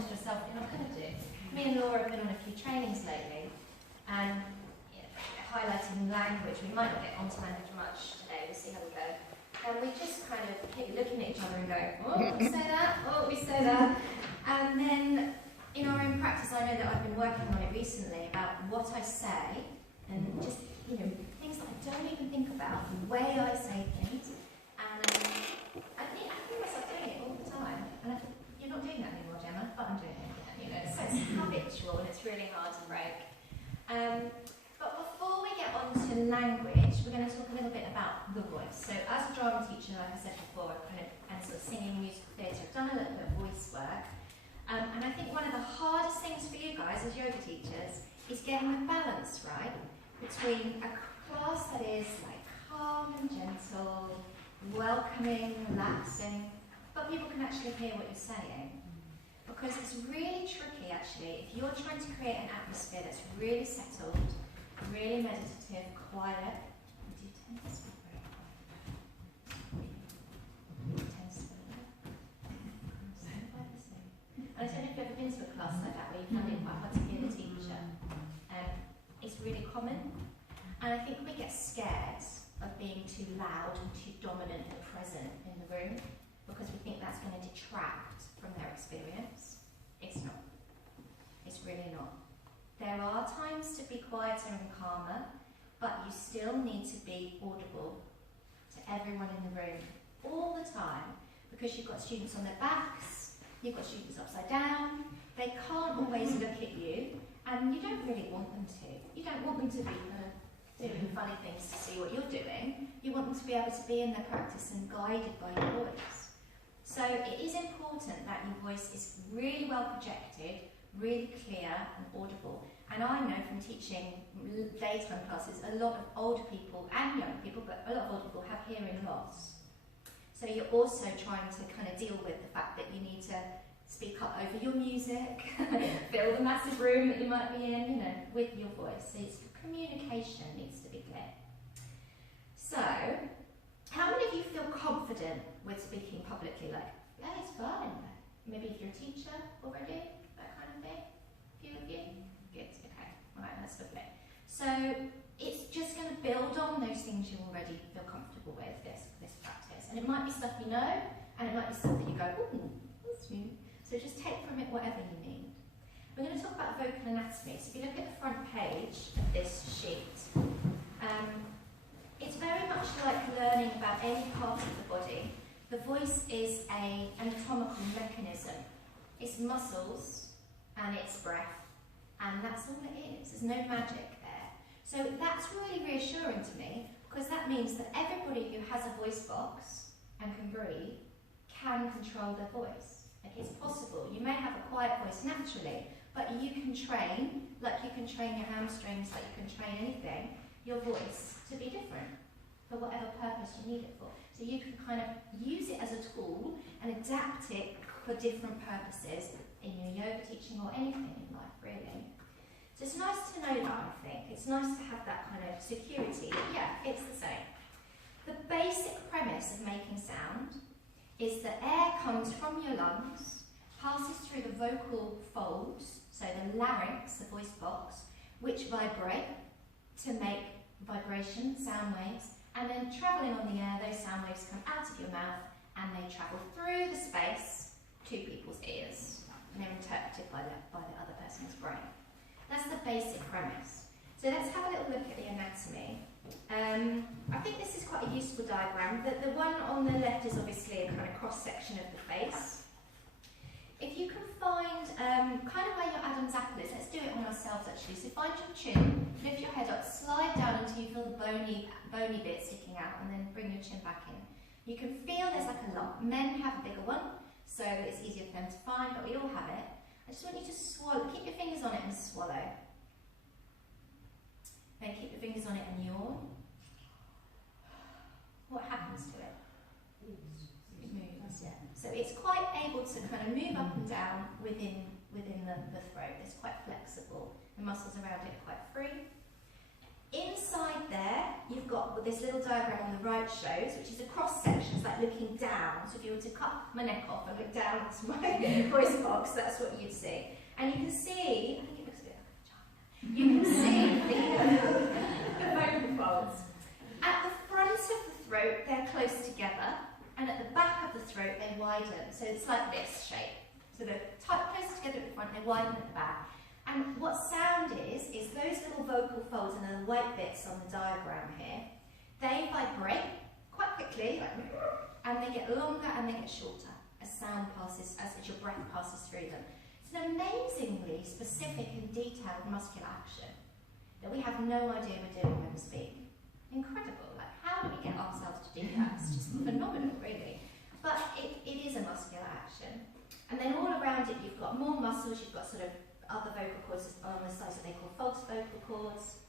promised yourself you're not going to do. Me and Laura have been on a few trainings lately, and highlighting language. We might not get onto language much today, we'll see how we go. And we just kind of keep looking at each other and go, oh, we say that, oh, we say that. And then in our own practice, I know that I've been working on it recently about what I say, and just, things that I don't even think about, the way I say things. And I feel myself doing it all the time. And you're not doing that anymore, Gemma, but I'm doing it again, So it's habitual and it's really hard to break. But before we get on to language, we're going to talk a little bit about the voice. So as a drama teacher, like I said before, and sort of singing, musical theatre, I've done a little bit of voice work. And I think one of the hardest things for you guys as yoga teachers is getting the balance right between a class that is like calm and gentle, welcoming, relaxing, but people can actually hear what you're saying. Because it's really tricky actually, if you're trying to create an atmosphere that's really settled, really meditative, quiet. I do tend to speak very quiet. I tend to speak and I don't know if you've ever been to a class like that where you find it quite hard to hear the teacher. It's really common. And I think we get scared of being too loud and too dominant and present in the room because we think that's going to detract from their experience. It's not. It's really not. There are times to be quieter and calmer, but you still need to be audible to everyone in the room all the time because you've got students on their backs, you've got students upside down, they can't always look at you, and you don't really want them to. You don't want them to be doing funny things to see what you're doing. You want them to be able to be in their practice and guided by your voice. So it is important that your voice is really well projected, really clear and audible. And I know from teaching daytime classes, a lot of older people and young people, but a lot of older people have hearing loss. So you're also trying to kind of deal with the fact that you need to speak up over your music, fill the massive room that you might be in, with your voice. So it's communication needs to be clear. So, how many of you feel confident with speaking publicly? Like, yeah, it's fine. Maybe if you're a teacher already, that kind of thing. A few of you? Good, okay. Alright, that's lovely. So, it's just going to build on those things you already feel comfortable with, this practice. And it might be stuff you know, and it might be stuff that you go, ooh, that's new. So just take from it whatever you need. We're going to talk about vocal anatomy. So if you look at the front page of this sheet, it's very much like learning about any part of the body. The voice is an anatomical mechanism. It's muscles and it's breath, and that's all it is. There's no magic there. So that's really reassuring to me, because that means that everybody who has a voice box and can breathe can control their voice. Like, it's possible. You may have a quiet voice naturally, but you can train, like you can train your hamstrings, like you can train anything, your voice to be different for whatever purpose you need it for. So you can kind of use it as a tool and adapt it for different purposes in your yoga teaching or anything in life, really. So it's nice to know that, I think. It's nice to have that kind of security. Yeah, it's the same. The basic premise of making sound is that air comes from your lungs, passes through the vocal folds, so the larynx, the voice box, which vibrate to make vibration, sound waves, and then travelling on the air, those sound waves come out of your mouth and they travel through the space to people's ears, and they're interpreted by the other person's brain. That's the basic premise. So let's have a little look at the anatomy. I think this is quite a useful diagram. The one on the left is obviously a kind of cross-section of the face. If you can find kind of where your Adam's apple is, let's do it on ourselves actually. So find your chin, lift your head up, slide down until you feel the bony bit sticking out, and then bring your chin back in. You can feel there's like a lump. Men have a bigger one, so it's easier for them to find, but we all have it. I just want you to swallow, keep your fingers on it and swallow. Then keep your fingers on it and yawn. What happens to it? It moves, yeah. So it's quite able to kind of move up and down within the throat. It's quite flexible. The muscles around it are quite free. Inside there, you've got what this little diagram on the right shows, which is a cross section. It's like looking down. So if you were to cut my neck off and look down to my voice box, that's what you'd see. And you can see, I think it looks a bit like a vagina. You can see the vocal folds. At the front of the throat, they're close together, and at the back of the throat, they widen. So it's like this shape. So they're close together at the front, they widen at the back. And what sound is those little vocal folds and the white bits on the diagram here, they vibrate quite quickly, like, and they get longer and they get shorter as sound passes, as your breath passes through them. It's an amazingly specific and detailed muscular action that we have no idea we're doing when we speak. Incredible, like how do we get ourselves to do that? It's just phenomenal, really. But it is a muscular action. And then all around it you've got more muscles, you've got sort of other vocal cords on the sides that they call false vocal cords,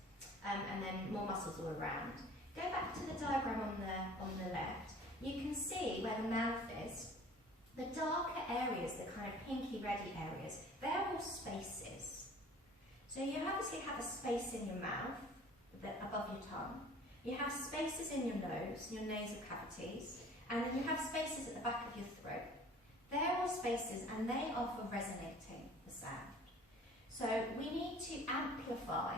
and then more muscles all around. Go back to the diagram on the left. You can see where the mouth is. The darker areas, the kind of pinky reddy areas, they're all spaces. So you obviously have a space in your mouth above your tongue. You have spaces in your nose, your nasal cavities, and then you have spaces at the back of your throat. They're all spaces and they are for resonating the sound. So we need to amplify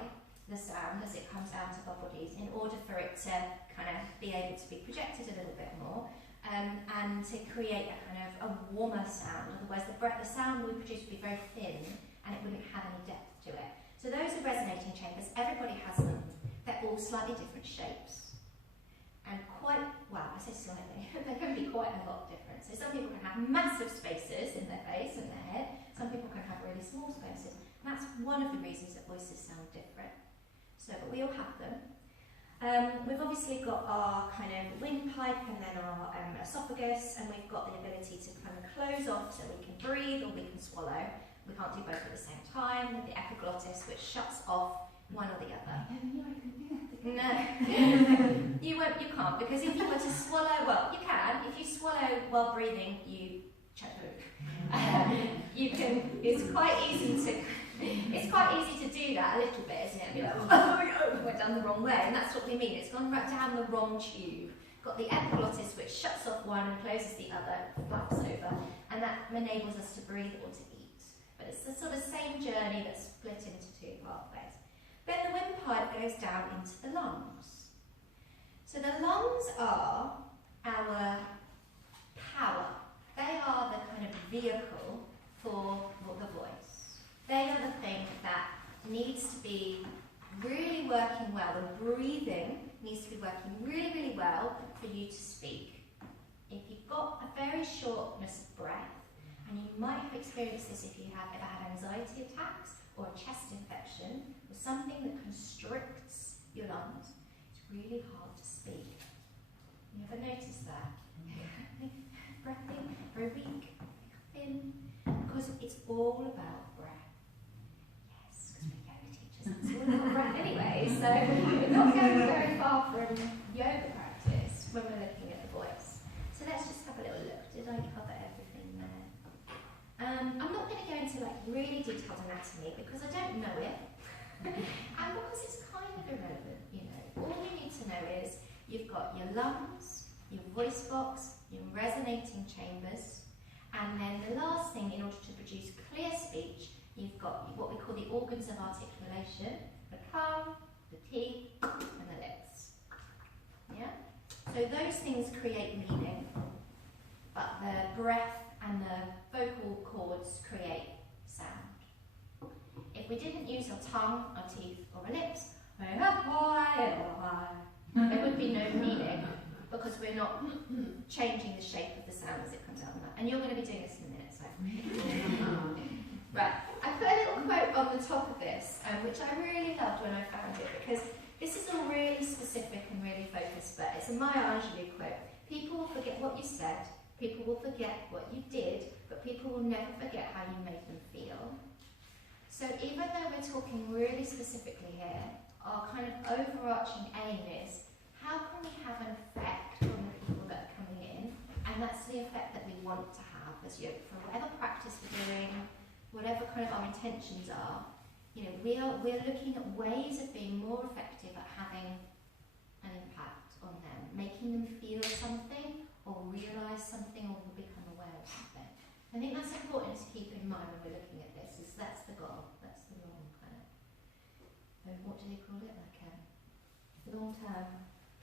the sound as it comes out of our bodies in order for it to kind of be able to be projected a little bit more, and to create a kind of a warmer sound. Otherwise the sound we produce would be very thin and it wouldn't have any depth to it. So those are resonating chambers. Everybody has them. They're all slightly different shapes. And quite, well, I say slightly, they're going to be quite a lot different. So some people can have massive spaces in their face and their head. Some people can have really small spaces. And that's one of the reasons that voices sound different. So, but we all have them. We've obviously got our kind of windpipe and then our esophagus, and we've got the ability to kind of close off so we can breathe or we can swallow. We can't do both at the same time. With the epiglottis, which shuts off one or the other. No, you won't. You can't, because if you were to swallow, well, you can. If you swallow while breathing, you choke. You can. It's quite easy to. It's quite easy to do that a little bit, isn't it? And be like, oh, went down the wrong way, and that's what we mean. It's gone right down the wrong tube. Got the epiglottis, which shuts off one and closes the other, flaps over, and that enables us to breathe or to eat. But it's the sort of same journey that's split into two pathways. Then the windpipe goes down into the lungs. So the lungs are our power. They are the kind of vehicle for the voice. They are the thing that needs to be really working well. The breathing needs to be working really, really well for you to speak. If you've got a very shortness of breath, and you might have experienced this if you have ever had anxiety attacks or a chest infection, or something that constricts your lungs, it's really hard to speak. You ever noticed that? Breathing, very weak, thin, because it's all about breath. Yes, because we're yoga teachers, it's all about breath anyway, so we're not going very far from yoga practice when we're looking at the voice. So let's just have a little look. Did I cover everything there? I'm not going to go into like really detailed anatomy because I don't know it. And because it's kind of irrelevant, you know. All you need to know is you've got your lungs, your voice box, your resonating chambers, and then the last thing, in order to produce clear speech, you've got what we call the organs of articulation: the tongue, the teeth, and the lips. Yeah? So those things create meaning, but the breath and the vocal cords create sound. If we didn't use our tongue, our teeth, or our lips, there would be no meaning, because we're not changing the shape of the sound as it comes out of the mouth. And you're going to be doing this in a minute, so. Right, I put a little quote on the top of this, which I really loved when I found it, because this is all really specific and really focused, but it's a Maya Angelou quote. People will forget what you said, people will forget what you did, but people will never forget how you made them feel. So even though we're talking really specifically here, our kind of overarching aim is, how can we have an effect on the people that are coming in? And that's the effect that we want to have as yoga, for whatever practice we're doing, whatever kind of our intentions are. you know, we're looking at ways of being more effective at having an impact on them, making them feel something or realise something or become aware of something. I think that's important to keep in mind when we're looking at this, is that's the goal, that's the long kind of, what do they call it, like long-term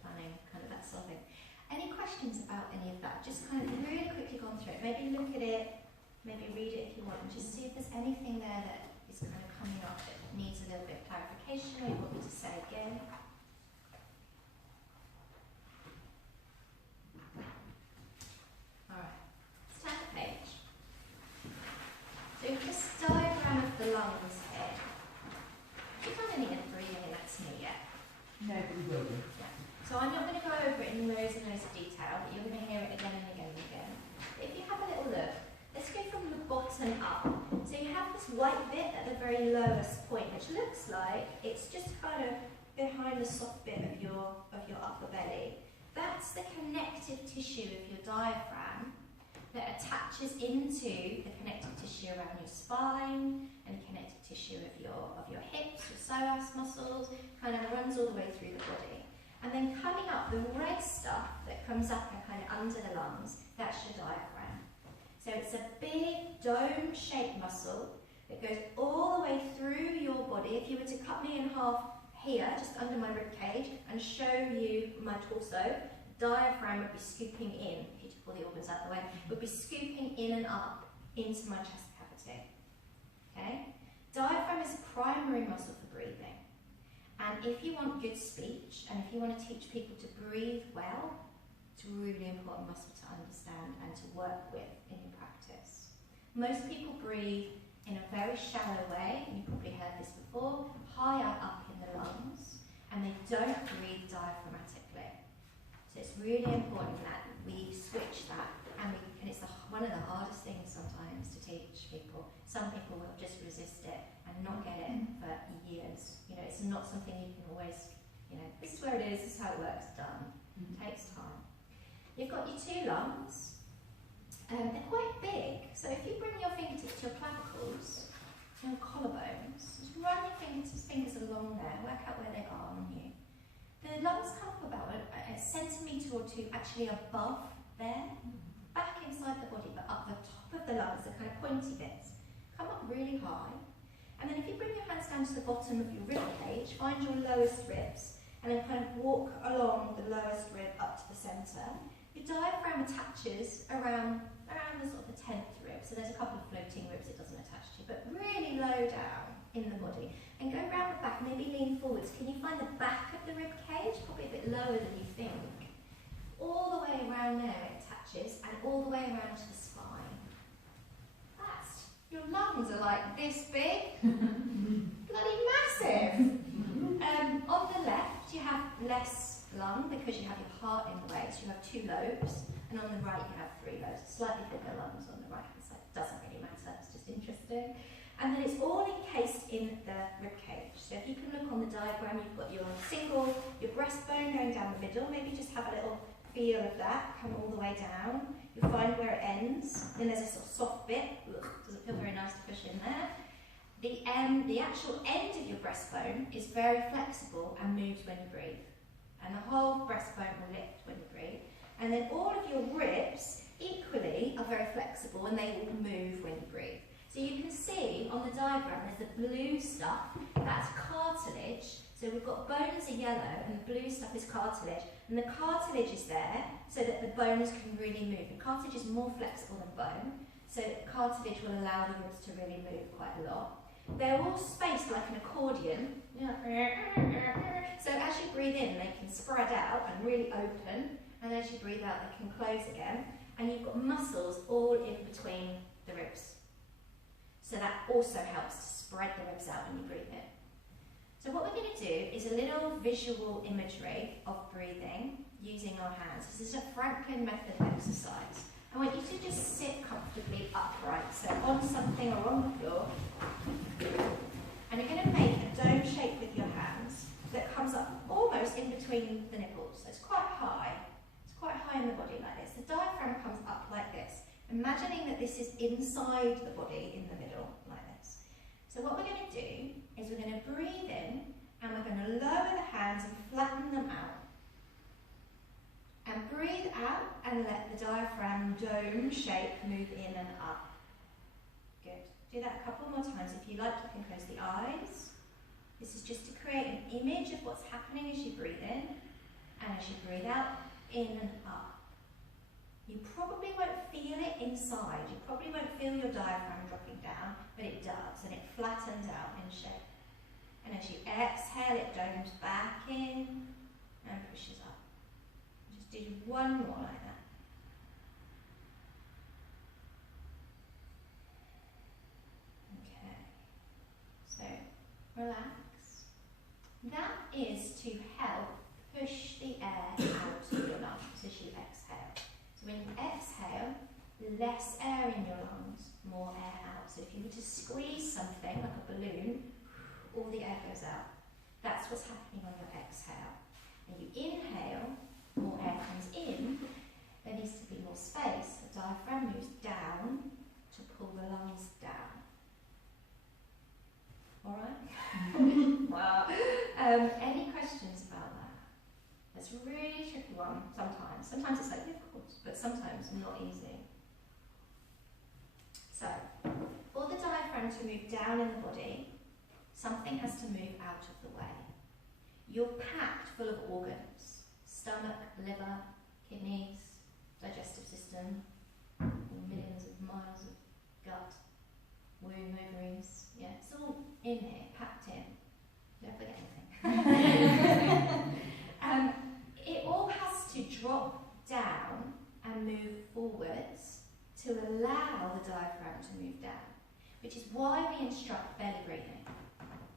planning, kind of that sort of thing. Any questions about any of that? Just kind of really quickly gone through it, maybe look at it, maybe read it if you want, and just see if there's anything there that is kind of coming up that needs a little bit of clarification or you want me to say again. Alright, let's turn the page. So this diagram of the lungs here, have you done any of the breathing in that to me yet? No, but we will do. Yeah. So I'm not going to go over it in loads and loads of detail, but you're going to hear it again and again and again. But if you have a little look, let's go from the bottom up. So you have this white bit at the very lowest point, which looks like it's just kind of behind the soft bit of your upper belly. That's the connective tissue of your diaphragm that attaches into the connective tissue around your spine and the connective tissue of your hips, your psoas muscles, kind of runs all the way through the body. And then coming up, the red stuff that comes up and kind of under the lungs, that's your diaphragm. So it's a big dome-shaped muscle that goes all the way through your body. If you were to cut me in half here, just under my rib cage, and show you my torso, diaphragm would be scooping in, if you took all the organs out of the way, would be scooping in and up into my chest cavity. Okay? Diaphragm is a primary muscle for breathing. And if you want good speech, and if you want to teach people to breathe well, it's a really important muscle to understand and to work with in your practice. Most people breathe in a very shallow way, and you've probably heard this before, higher up in the lungs, and they don't breathe diaphragmatically. So it's really important that we switch that, and it's one of the hardest things sometimes to teach people. Some people will just resist it and not get it for years. You know, it's not something you can always, you know, this is where it is, this is how it works, done. It takes time. You've got your two lungs. They're quite big, so if you bring your fingertips to your clavicles, to your collarbones, just run your fingers along there, work out where they are on you. The lungs come up about a centimetre or two actually above there, back inside the body, but up the top of the lungs, the kind of pointy bits, come up really high. And then if you bring your hands down to the bottom of your rib cage, find your lowest ribs, and then kind of walk along the lowest rib up to the centre. Your diaphragm attaches around the sort of the 10th rib, so there's a couple of floating ribs it doesn't attach to, but really low down in the body. And go round the back, maybe lean forwards. Can you find the back of the rib cage? Probably a bit lower than you think. All the way around there it attaches, and all the way around to the spine. Your lungs are like this big, bloody massive. On the left you have less lung because you have your heart in the way, so you have 2 lobes, and on the right you have 3 lobes, slightly bigger lungs on the right hand side. Doesn't really matter, it's just interesting. And then it's all encased in the rib cage. So if you can look on the diagram, you've got your breastbone going down the middle, maybe just have a little feel of that, come all the way down. You'll find where it ends, then there's a sort of soft bit. Doesn't feel very nice to push in there. The actual end of your breastbone is very flexible and moves when you breathe. And the whole breastbone will lift when you breathe. And then all of your ribs equally are very flexible and they will move when you breathe. So you can see on the diagram there's the blue stuff, that's cartilage. So we've got bones are yellow and the blue stuff is cartilage. And the cartilage is there so that the bones can really move. The cartilage is more flexible than bone, so cartilage will allow the ribs to really move quite a lot. They're all spaced like an accordion. So as you breathe in, they can spread out and really open, and as you breathe out, they can close again. And you've got muscles all in between the ribs. So that also helps to spread the ribs out when you breathe in. So what we're going to do is a little visual imagery of breathing using our hands. This is a Franklin method exercise. I want you to just sit comfortably upright, so on something or on the floor. And you're going to make a dome shape with your hands that comes up almost in between the nipples. So it's quite high. It's quite high in the body like this. The diaphragm comes up like this. Imagining that this is inside the body in the middle, like this. So what we're going to do is we're going to breathe in and we're going to lower the hands and flatten them out. And breathe out and let the diaphragm dome shape move in and up. Good. Do that a couple more times. If you like, you can close the eyes. This is just to create an image of what's happening as you breathe in and as you breathe out, in and up. You probably won't feel it inside. You probably won't feel your diaphragm dropping down, but it does, and it flattens out in shape. And as you exhale, it domes back in and pushes up. Just do one more like that. Okay. So, relax. That is to help push the air out of your lungs as you exhale. So when you exhale, less air in your lungs, more air out. So if you were to squeeze something like a balloon, all the air goes out. That's what's happening on your exhale. And you inhale, more air comes in, there needs to be more space. The diaphragm moves down to pull the lungs down. Alright? Wow. Any questions about that? It's a really tricky one sometimes. Sometimes it's like, yeah, of course, but sometimes not easy. So, for the diaphragm to move down in the body, something has to move out of the way. You're packed full of organs. Stomach, liver, kidneys, digestive system, millions of miles of gut, womb, ovaries. Yeah, it's all in here, packed in. Don't forget anything. It all has to drop down and move forwards to allow the diaphragm to move down, which is why we instruct belly breathing.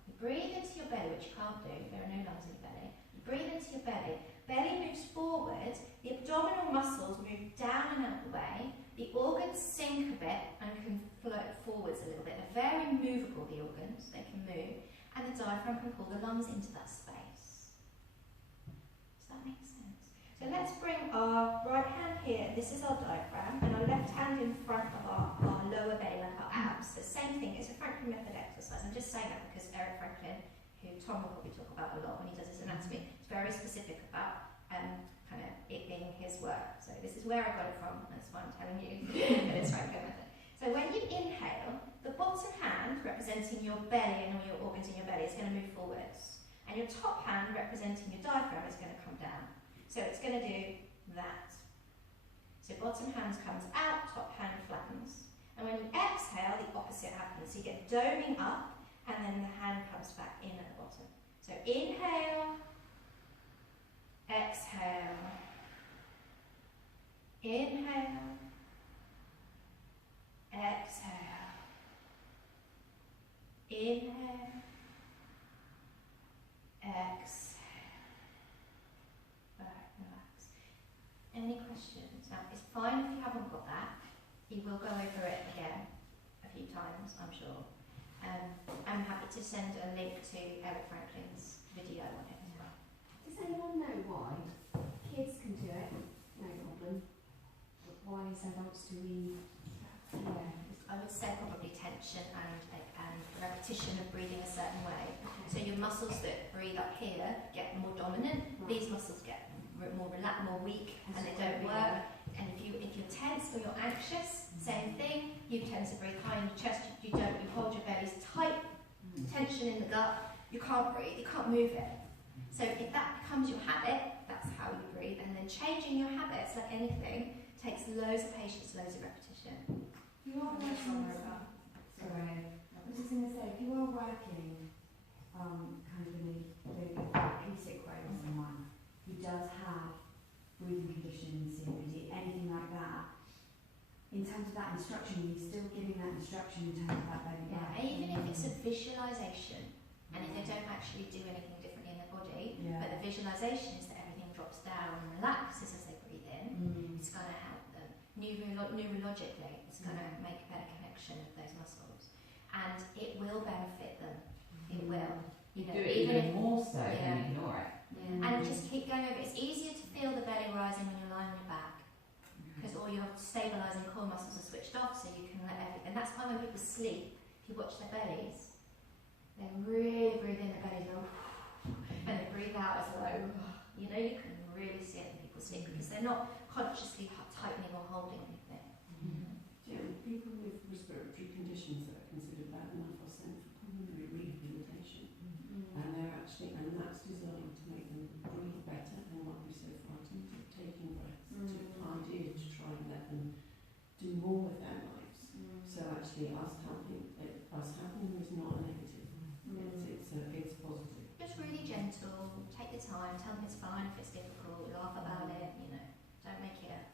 You breathe into your belly, which you can't do, there are no lungs in your belly. You breathe into your belly, belly moves forward, the abdominal muscles move down and out the way, the organs sink a bit and can float forwards a little bit. They're very movable, the organs, they can move, and the diaphragm can pull the lungs into that space. Does that make sense? So let's bring our right hand here, this is our diaphragm, and our left hand in front of our lower belly, like our abs. The same thing, it's a Franklin method exercise. I'm just saying that because Eric Franklin, who Tom will probably talk about a lot when he does his anatomy, is very specific about kind of it being his work. So this is where I got it from, that's why I'm telling you, but it's Franklin method. So when you inhale, the bottom hand, representing your belly and all your organs in your belly, is going to move forwards. And your top hand, representing your diaphragm, is going to come down. So it's going to do that. So bottom hand comes out, top hand flattens. And when you exhale, the opposite happens. So you get doming up, and then the hand comes back in at the bottom. So inhale, exhale, inhale, exhale, inhale, exhale. Alright, relax. Any questions? Now, it's fine if you haven't got that. He will go over it again a few times, I'm sure. I'm happy to send a link to Eric Franklin's video on it as well. Does anyone know why kids can do it, no problem, but why is adults doing? Yeah. I would say probably tension and repetition of breathing a certain way. So your muscles that breathe up here get more dominant. Right. These muscles get more relaxed, more weak, and they don't work. And if you're tense or you're anxious, same thing. You tend to breathe high in your chest. You don't. You hold your bellies tight. Tension in the gut. You can't breathe. You can't move it. So if that becomes your habit, that's how you breathe. And then changing your habits, like anything, takes loads of patience, loads of repetition. You are working. Sorry, I was just going to say, if you are working kind of in a therapeutic way with someone who does have breathing conditions, COPD, anything like that, in terms of that instruction, you're still giving that instruction in terms of that belly breath. Yeah, even if it's a visualization, and if they don't actually do anything differently in their body, but the visualization is that everything drops down and relaxes as they breathe in, it's going to help them. Neurologically, it's going to make a better connection of those muscles. And it will benefit them. It will. You know, do it even more so than ignore it. Yeah. And just keep going over. It's easier to feel the belly rising when you're lying on your back, because all your stabilising core muscles are switched off, so you can let everything. And that's why when people sleep, if you watch their bellies, They really breathe in, the belly go, and they breathe out as though, you know, you can really see it in people's sleep because they're not consciously tightening or holding anything. Yeah, people with respiratory conditions that are considered bad enough are sent for pulmonary rehabilitation, and they're actually, and that's designed to make them breathe better and not be so frightened of taking breaths. To idea to try and let them do more with their lives. So actually, us having them is not a negative. It's positive. Just really gentle, take your time, tell them it's fine if it's difficult, laugh about it, you know, don't make it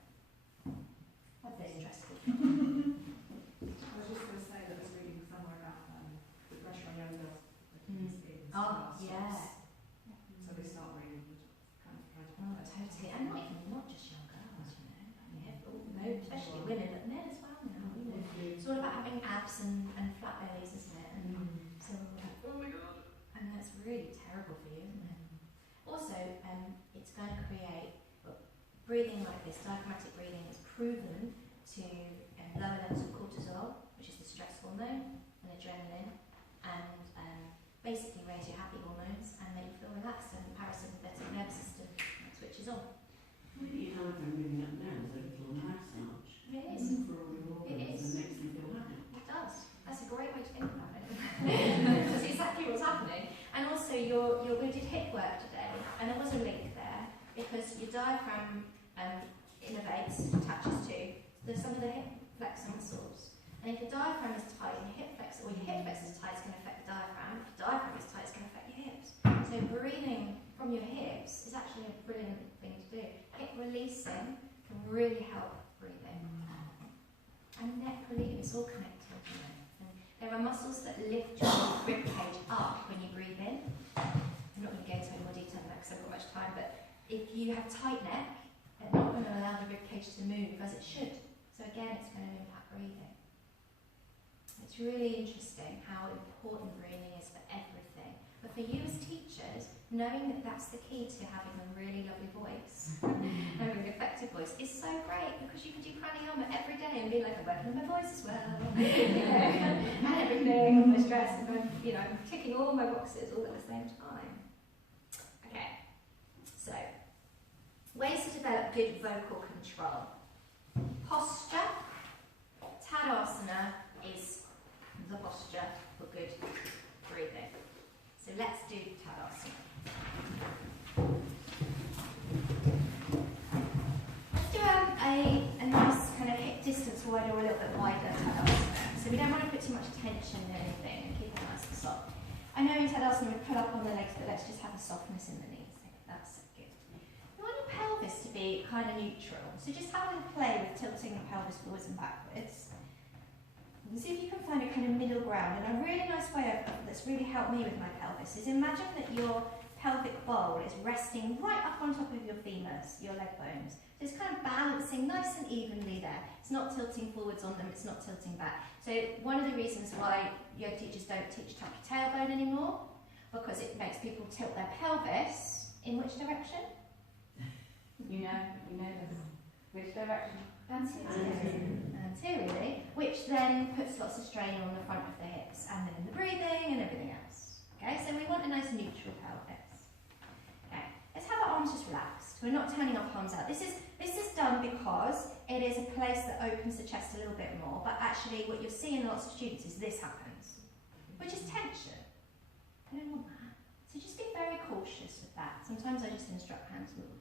a bit stressful. I was just going to say that I was reading somewhere about the pressure on young girls. Oh, yeah. So they start really kind of trying to Totally, and not just young girls, you know. No, especially women, but men as well now. You know. It's all about having abs and flat bellies, isn't it? And so, oh my god, and that's really terrible for you, isn't it? Also, it's going to create breathing like this. Diaphragmatic breathing is proven to lower levels of cortisol, which is the stress hormone, and adrenaline, and basically raise your happy hormones and make you feel relaxed, and the parasympathetic nervous system switches on. Maybe you have them moving up now as a little massage. It is. For all your It organs is. and makes them feel happy. It does. That's a great way to think about it. That's exactly what's happening. And also, we did hip work today, and there was a link there because your diaphragm innervates, attaches to some of the hip flexor muscles. And if your diaphragm is tight and your hip flexor, or your hip flexor is tight, it's going to affect the diaphragm. If your diaphragm is tight, it's going to affect your hips. So breathing from your hips is actually a brilliant thing to do. Hip releasing can really help breathing. And neck releasing, it's all connected. You know? And there are muscles that lift your rib cage up when you breathe in. I'm not going to go into any more detail on that because I've got much time, but if you have tight neck, they're not going to allow the rib cage to move as it should. So again, it's going to impact breathing. It's really interesting how important breathing is for everything. But for you as teachers, knowing that that's the key to having a really lovely voice, having an effective voice, is so great because you can do pranayama every day and be like, I'm working on my voice as well, you know, and everything, all my stress, and I'm ticking all my boxes all at the same time. Okay, so ways to develop good vocal control. Posture. Tadasana is the posture for good breathing. So let's do Tadasana. Let's do a nice kind of hip distance wider or a little bit wider Tadasana. So we don't want to put too much tension in anything and keep it nice and soft. I know in Tadasana we put up on the legs, but let's just have a softness in the knees. That's good. You want your pelvis to be kind of neutral. So just have a little play with tilting the pelvis forwards and backwards. And see if you can find a kind of middle ground. And a really nice way that's really helped me with my pelvis is imagine that your pelvic bowl is resting right up on top of your femurs, your leg bones. So it's kind of balancing nice and evenly there. It's not tilting forwards on them, it's not tilting back. So one of the reasons why yoga teachers don't teach tuck your tailbone anymore, because it makes people tilt their pelvis in which direction? You know this. Which direction? Anteriorly, which then puts lots of strain on the front of the hips and then the breathing and everything else. Okay, so we want a nice neutral pelvis. Okay, let's have our arms just relaxed. We're not turning our palms out. This is done because it is a place that opens the chest a little bit more, but actually what you'll see in lots of students is this happens, which is tension. I don't want that. So just be very cautious with that. Sometimes I just instruct hands movement.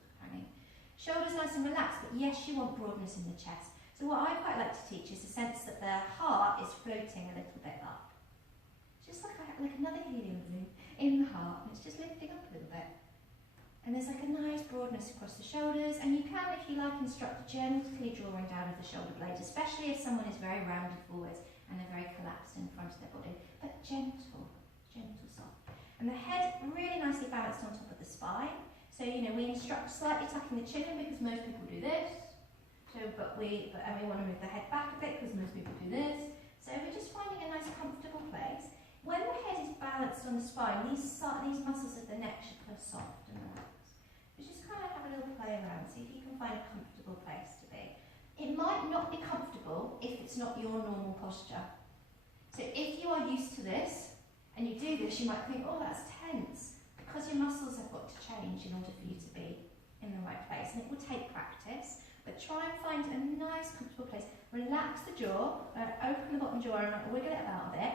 Shoulders nice and relaxed, but yes, you want broadness in the chest. So what I quite like to teach is the sense that the heart is floating a little bit up. Just like another helium balloon in the heart, and it's just lifting up a little bit. And there's like a nice broadness across the shoulders, and you can, if you like, instruct gently drawing down of the shoulder blades, especially if someone is very rounded forwards and they're very collapsed in front of their body, but gentle, soft. And the head really nicely balanced on top of the spine. So, we instruct slightly tucking the chin in because most people do this. So, and we want to move the head back a bit because most people do this. So we're just finding a nice comfortable place. When the head is balanced on the spine, these muscles of the neck should feel soft and relaxed. So just kind of have a little play around, see if you can find a comfortable place to be. It might not be comfortable if it's not your normal posture. So if you are used to this, and you do this, you might think, oh, that's tense, because your muscles have got to change in order for you to be in the right place. And it will take practice, but try and find a nice, comfortable place. Relax the jaw, open the bottom jaw and wiggle it about a bit.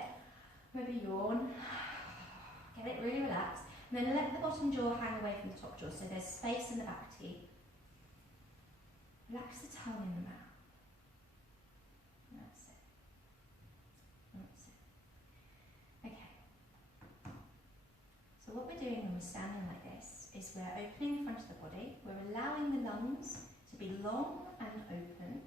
Maybe yawn. Get it really relaxed. And then let the bottom jaw hang away from the top jaw, so there's space in the back teeth. Relax the tongue in the mouth. That's it. That's it. Okay. So what we're doing when we're standing like this is we're opening the front of the body, we're allowing the lungs to be long and open,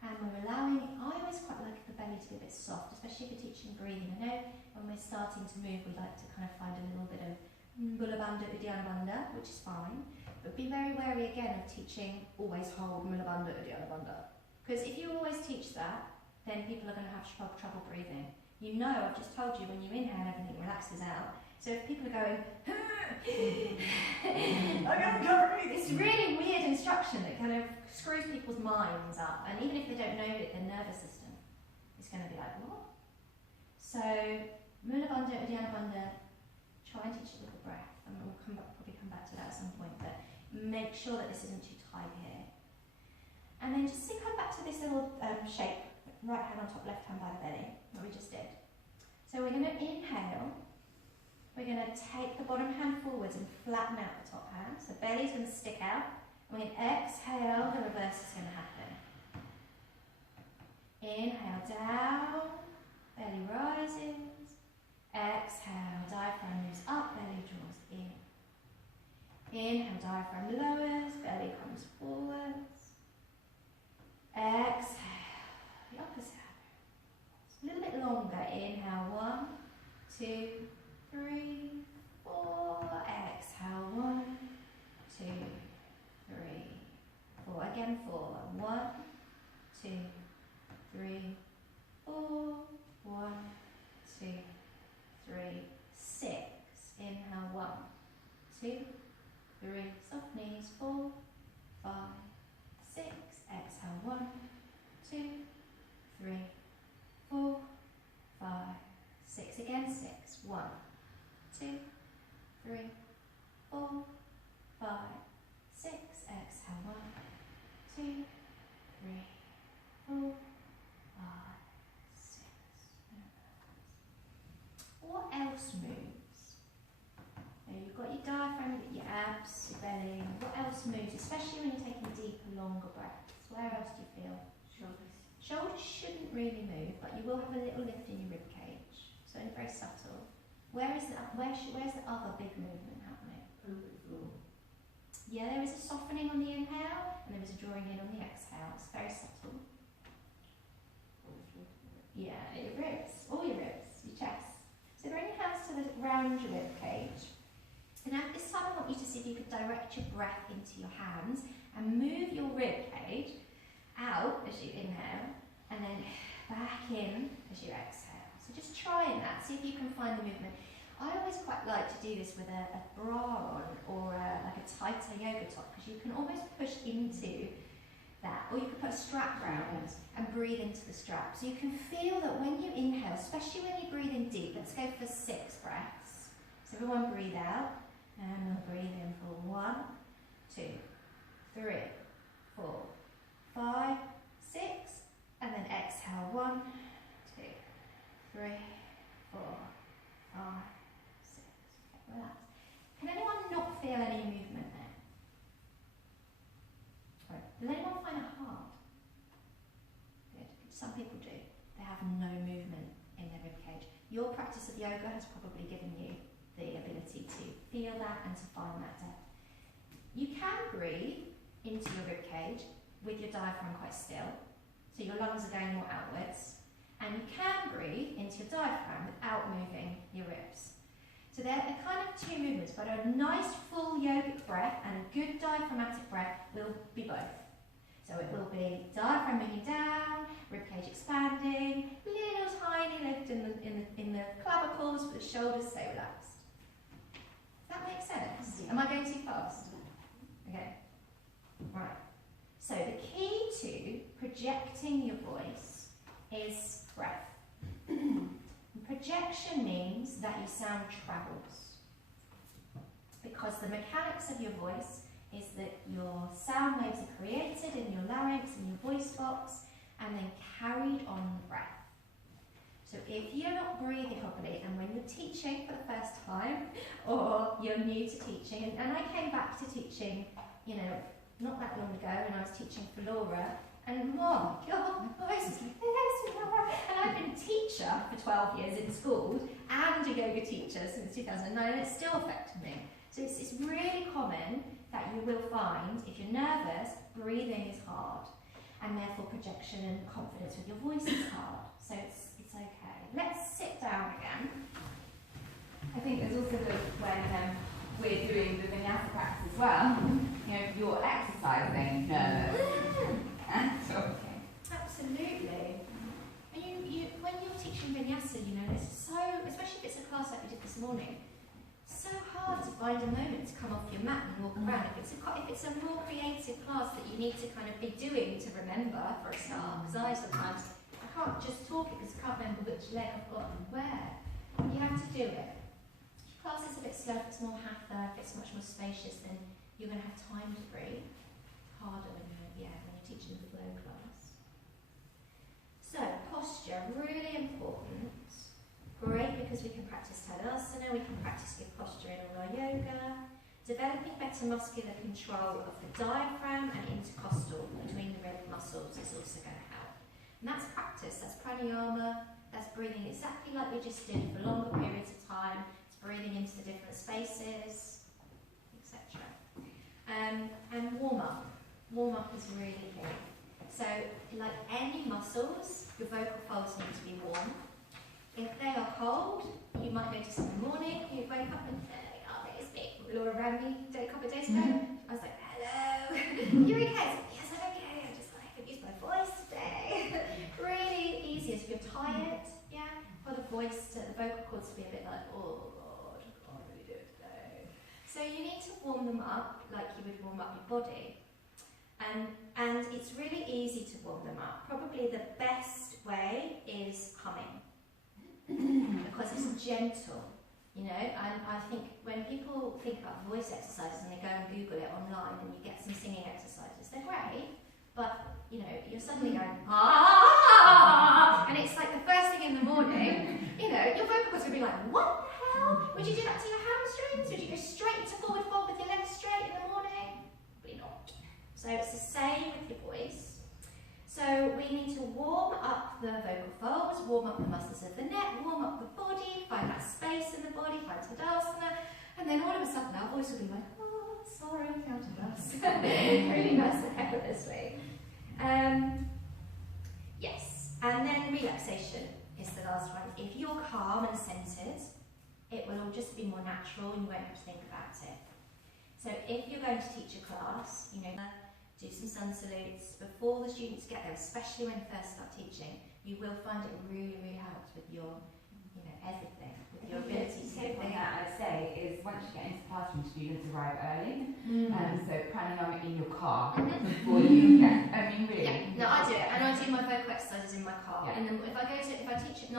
and we're allowing, I always quite like the belly to be a bit soft, especially if you're teaching breathing. I know when we're starting to move, we like to kind of find a little bit of Mula Bandha, Uddiyana Bandha, which is fine, but be very wary again of teaching always hold Mula Bandha, Uddiyana Bandha. Because if you always teach that, then people are going to have trouble breathing. You know, I've just told you, when you inhale, everything relaxes out. So if people are going, I can't breathe, it's really weird instruction that kind of screws people's minds up. And even if they don't know it, their nervous system is going to be like, what? So, Mula Bandha, Uddiyana Bandha, try and teach it with the breath. And we'll probably come back to that at some point, but make sure that this isn't too tight here. And then just come back to this little shape, right hand on top, left hand by the belly, that we just did. So we're going to inhale. We're going to take the bottom hand forwards and flatten out the top hand. So belly's going to stick out. And we're going to exhale, the reverse is going to happen. Inhale down, belly rises. Exhale, diaphragm moves up, belly draws in. Inhale, diaphragm lowers, belly comes forwards. Exhale, the opposite happens. A little bit longer. Inhale, 1, 2, 3, 4. Exhale, 1, 2, 3, 4. Again, 4. 1, 2, 3, 4. 1, 2, 3, 6. Inhale, 1, 2, 3. Soft knees. 4, 5, 6. Exhale, 1, 2, 3, 4, 5, 6. Again, 6. 1, 2, 3, 4, 5, 6. Exhale, 1, 2, 3, 4, 5, 6. What else moves? Now you've got your diaphragm, you've got your abs, your belly. What else moves, especially when you're taking deeper, longer breaths? Where else do you feel? Shoulders. Shoulders shouldn't really move, but you will have a little lift in your rib cage. So only very subtle. Where's the other big movement happening? Pelvic floor. Yeah, there is a softening on the inhale, and there is a drawing in on the exhale. It's very subtle. Yeah, your ribs, all your ribs, your chest. So bring your hands to round your rib cage. And now this time I want you to see if you could direct your breath into your hands and move your rib cage out as you inhale, and then back in as you exhale. So just trying that, see if you can find the movement. I always quite like to do this with a bra on or like a tighter yoga top, because you can almost push into that, or you can put a strap around and breathe into the strap. So you can feel that when you inhale, especially when you breathe in deep, let's go for 6 breaths. So everyone breathe out, and we'll breathe in for 1, 2, 3, 4, 5, 6, and then exhale 1, 2, 3, 4, 5, 6. Okay, relax. Can anyone not feel any movement there? Right. Does anyone find it hard? Good. Some people do. They have no movement in their rib cage. Your practice of yoga has probably given you the ability to feel that and to find that depth. You can breathe into your rib cage with your diaphragm quite still, so your lungs are going more outwards, and you can breathe into your diaphragm without moving your ribs. So they're kind of 2 movements, but a nice full yogic breath and a good diaphragmatic breath will be both. So it will be diaphragm moving down, rib cage expanding, little tiny lift in the clavicles, but the shoulders stay relaxed. Does that make sense? Am I going too fast? Okay. Right. So the key to projecting your voice is breath. projection means that your sound travels. Because the mechanics of your voice is that your sound waves are created in your larynx and your voice box and then carried on the breath. So if you're not breathing properly, and when you're teaching for the first time, or you're new to teaching, and I came back to teaching, you know, not that long ago when I was teaching for Laura, and oh God, my voice is like this, and I've been a teacher for 12 years in school, and a yoga teacher since 2009, and it's still affected me. So it's really common that you will find, if you're nervous, breathing is hard, and therefore projection and confidence with your voice is hard. So it's okay. Let's sit down again. I think there's also when we're doing the vinyasa practice as well, you know, you're exercising nerves. Okay. Absolutely. And you, when you're teaching vinyasa, you know, it's so, especially if it's a class like we did this morning, so hard to find a moment to come off your mat and walk around. If it's a more creative class that you need to kind of be doing to remember for a start, because I sometimes can't just talk it because I can't remember which leg I've got and where. You have to do it. If your class is a bit slow, if it's more hatha, if it's much more spacious, then you're going to have time to breathe. It's harder when you're teaching the flow class. So, posture, really important. Great because we can practice Tadasana, we can practice good posture in all our yoga. Developing better muscular control of the diaphragm and intercostal between the rib muscles is also going to help. And that's practice, that's pranayama, that's breathing exactly like we just did for longer periods of time. It's breathing into the different spaces, etc. And warm up. Warm up is really key. So, like any muscles, your vocal folds need to be warm. If they are cold, you might notice in the morning, you wake up and say, oh, it's me. Laura rang me a couple of days ago. I was like, hello, you okay? I was like, yes, I'm okay. I could use my voice today. Really easy if you're tired, yeah, for the voice, the vocal cords to be a bit like, oh God, I can't really do it today. So you need to warm them up like you would warm up your body. And it's really easy to warm them up. Probably the best way is humming. Because it's gentle, you know, and I think when people think about voice exercises and they go and Google it online and you get some singing exercises, they're great, but, you know, you're suddenly going, ah, and it's like the first thing in the morning, you know, your vocal cords will be like, what the hell? Would you do that to your hamstrings? Would you go straight to forward fold with your legs straight in the morning? Probably not. So it's the same with your voice. So we need to warm up the vocal folds, warm up the muscles of the neck, warm up the body, find that space in the body, find Tadasana, and then all of a sudden our voice will be like, oh, sorry, count of us. Really mess the heck with this week. Yes, and then relaxation is the last one. If you're calm and centered, it will all just be more natural and you won't have to think about it. So if you're going to teach a class, you know, do some sun salutes before the students get there, especially when you first start teaching. You will find it really, really helps with your, you know, everything, with your ability to The thing that I'd say is once you get into the classroom, students arrive early. So pranayama in your car before you get. I mean, really. Yeah, no, I do it, and I do my vocal exercises in my car. Yeah. And then if I teach at 9:30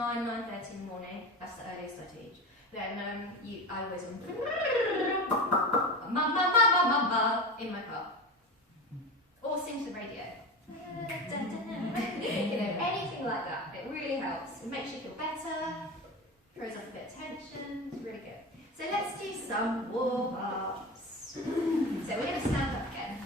in the morning, that's the earliest I teach. Then I always in my car. Or sing to the radio. You know, anything like that. It really helps. It makes you feel better, throws off a bit of tension. It's really good. So let's do some warm-ups. So we're going to stand up again.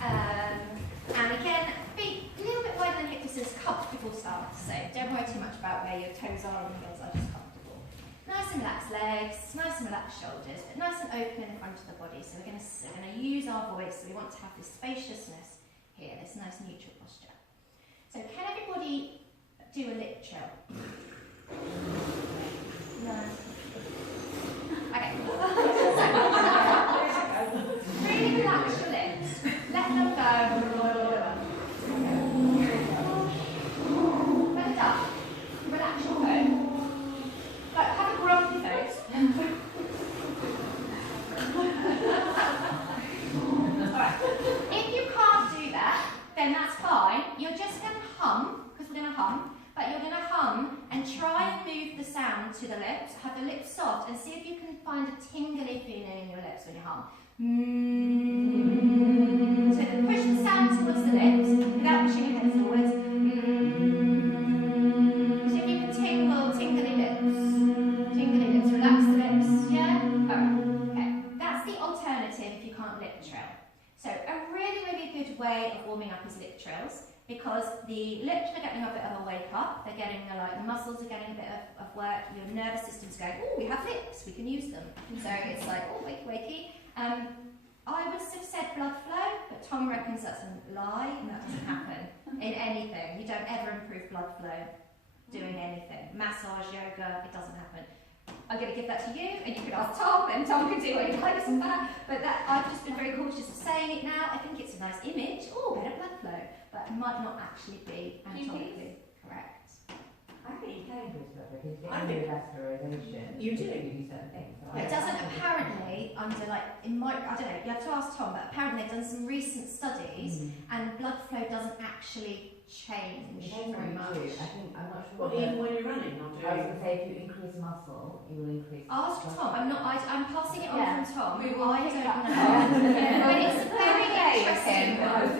And again, feet a little bit wider than hip distance, comfortable stance. So don't worry too much about where your toes are and the heels are, just comfortable. Nice and relaxed legs, nice and relaxed shoulders, but nice and open in the front of the body. So we're going to use our voice. So we want to have this spaciousness here, this nice neutral posture. So can everybody do a lip trill? No. Okay. Really relax your lips. Let them go. Let it up. Relax your toe. Like, have a grumpy face. Alright. If you can't do that, then that's fine. You're just going to hum, because we're going to hum, but you're going to hum and sound to the lips, have the lips soft, and see if you can find a tingly feeling in your lips when you hum. So push the sound towards the lips without pushing your head forwards. See if you can tingly lips. Tingly lips, relax the lips, yeah? Alright, okay. That's the alternative if you can't lip trill. So a really, really good way of warming up is lip trills, because the lips are getting a bit of a wake up, they're getting the muscles are getting a bit of work, your nervous system's going, oh, we have lips, we can use them. So it's like, oh, wakey, wakey. I would have said blood flow, but Tom reckons that's a lie, and that doesn't happen in anything. You don't ever improve blood flow doing anything. Massage, yoga, it doesn't happen. I'm going to give that to you, and you can ask Tom, and Tom can do what he likes with that. But that, I've just been very cautious of saying it now. I think it's a nice image. Oh, better blood flow. But it might not actually be anatomically correct. I think you can increase blood flow because you I get think- vascularization. You do. You do certain things. So It doesn't apparently under it might, I don't know, you have to ask Tom, but apparently they've done some recent studies and blood flow doesn't actually change Depends what very you much. do. I think, I'm not sure. Well, even when you're running, not I was doing. going to say, if you increase muscle, you will increase. Ask blood Tom. I'm passing it on Yeah. from Tom. We will I pick don't up know. that. But it's very interesting.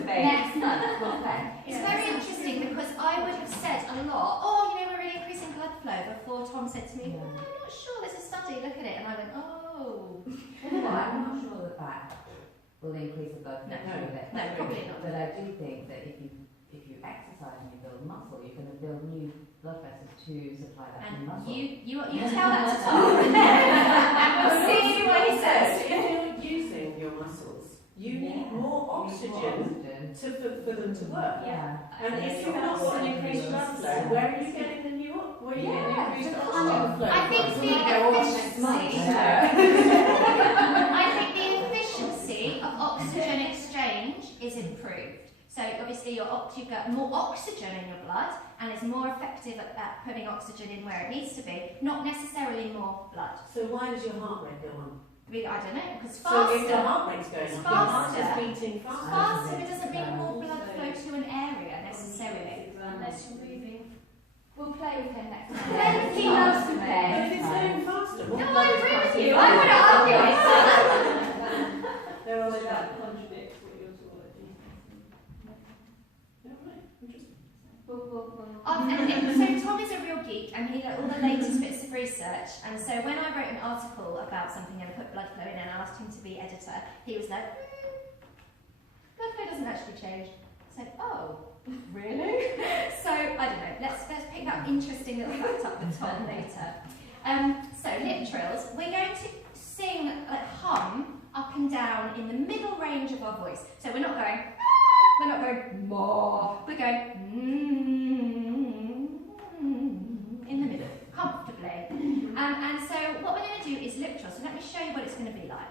Next month, we'll play. It's very interesting because I would have said a lot, oh, you know, we're really increasing blood flow, before Tom said to me, well, I'm not sure, there's a study, look at it. And I went, oh. Well, I'm not sure that will increase the blood flow. No, through it. no, probably not. But I do think that if you exercise and you build muscle, you're going to build new blood vessels to supply that new And muscle. you tell that to Tom. And we'll see what he says. If you're using your muscles, you need more oxygen for them to work. Yeah. And if you've not got an increased blood flow, where are you getting the new? Where are you getting Yeah, increased just oxygen flow? I think from? the efficiency of oxygen exchange is improved. So obviously you get more oxygen in your blood and it's more effective at putting oxygen in where it needs to be, not necessarily more blood. So why does your heart rate go on? I don't know, because So if your faster, heart rate's going It's on, your heart faster. is beating faster. faster, it doesn't mean more blood flow to an area necessarily. Unless you're breathing. We'll play with him next month. Play with He him. loves to But play. if it's going faster, what No, blood I is agree with passing you. I faster? would argue it. They're all So like that that. contradicts what you're talking about. Yeah, right. Interesting. And so Tom is a real geek and he did all the latest bits of research, and so when I wrote an article about something and I put blood flow in and I asked him to be editor, he was like, blood flow doesn't actually change. I said, oh, really? So I don't know, let's pick that interesting little fact up with Tom later. So lip trills, we're going to sing, hum up and down in the middle range of our voice. So we're not going, we're not going more, we're going in the middle, comfortably. And so what we're going to do is lip trill. So let me show you what it's going to be like.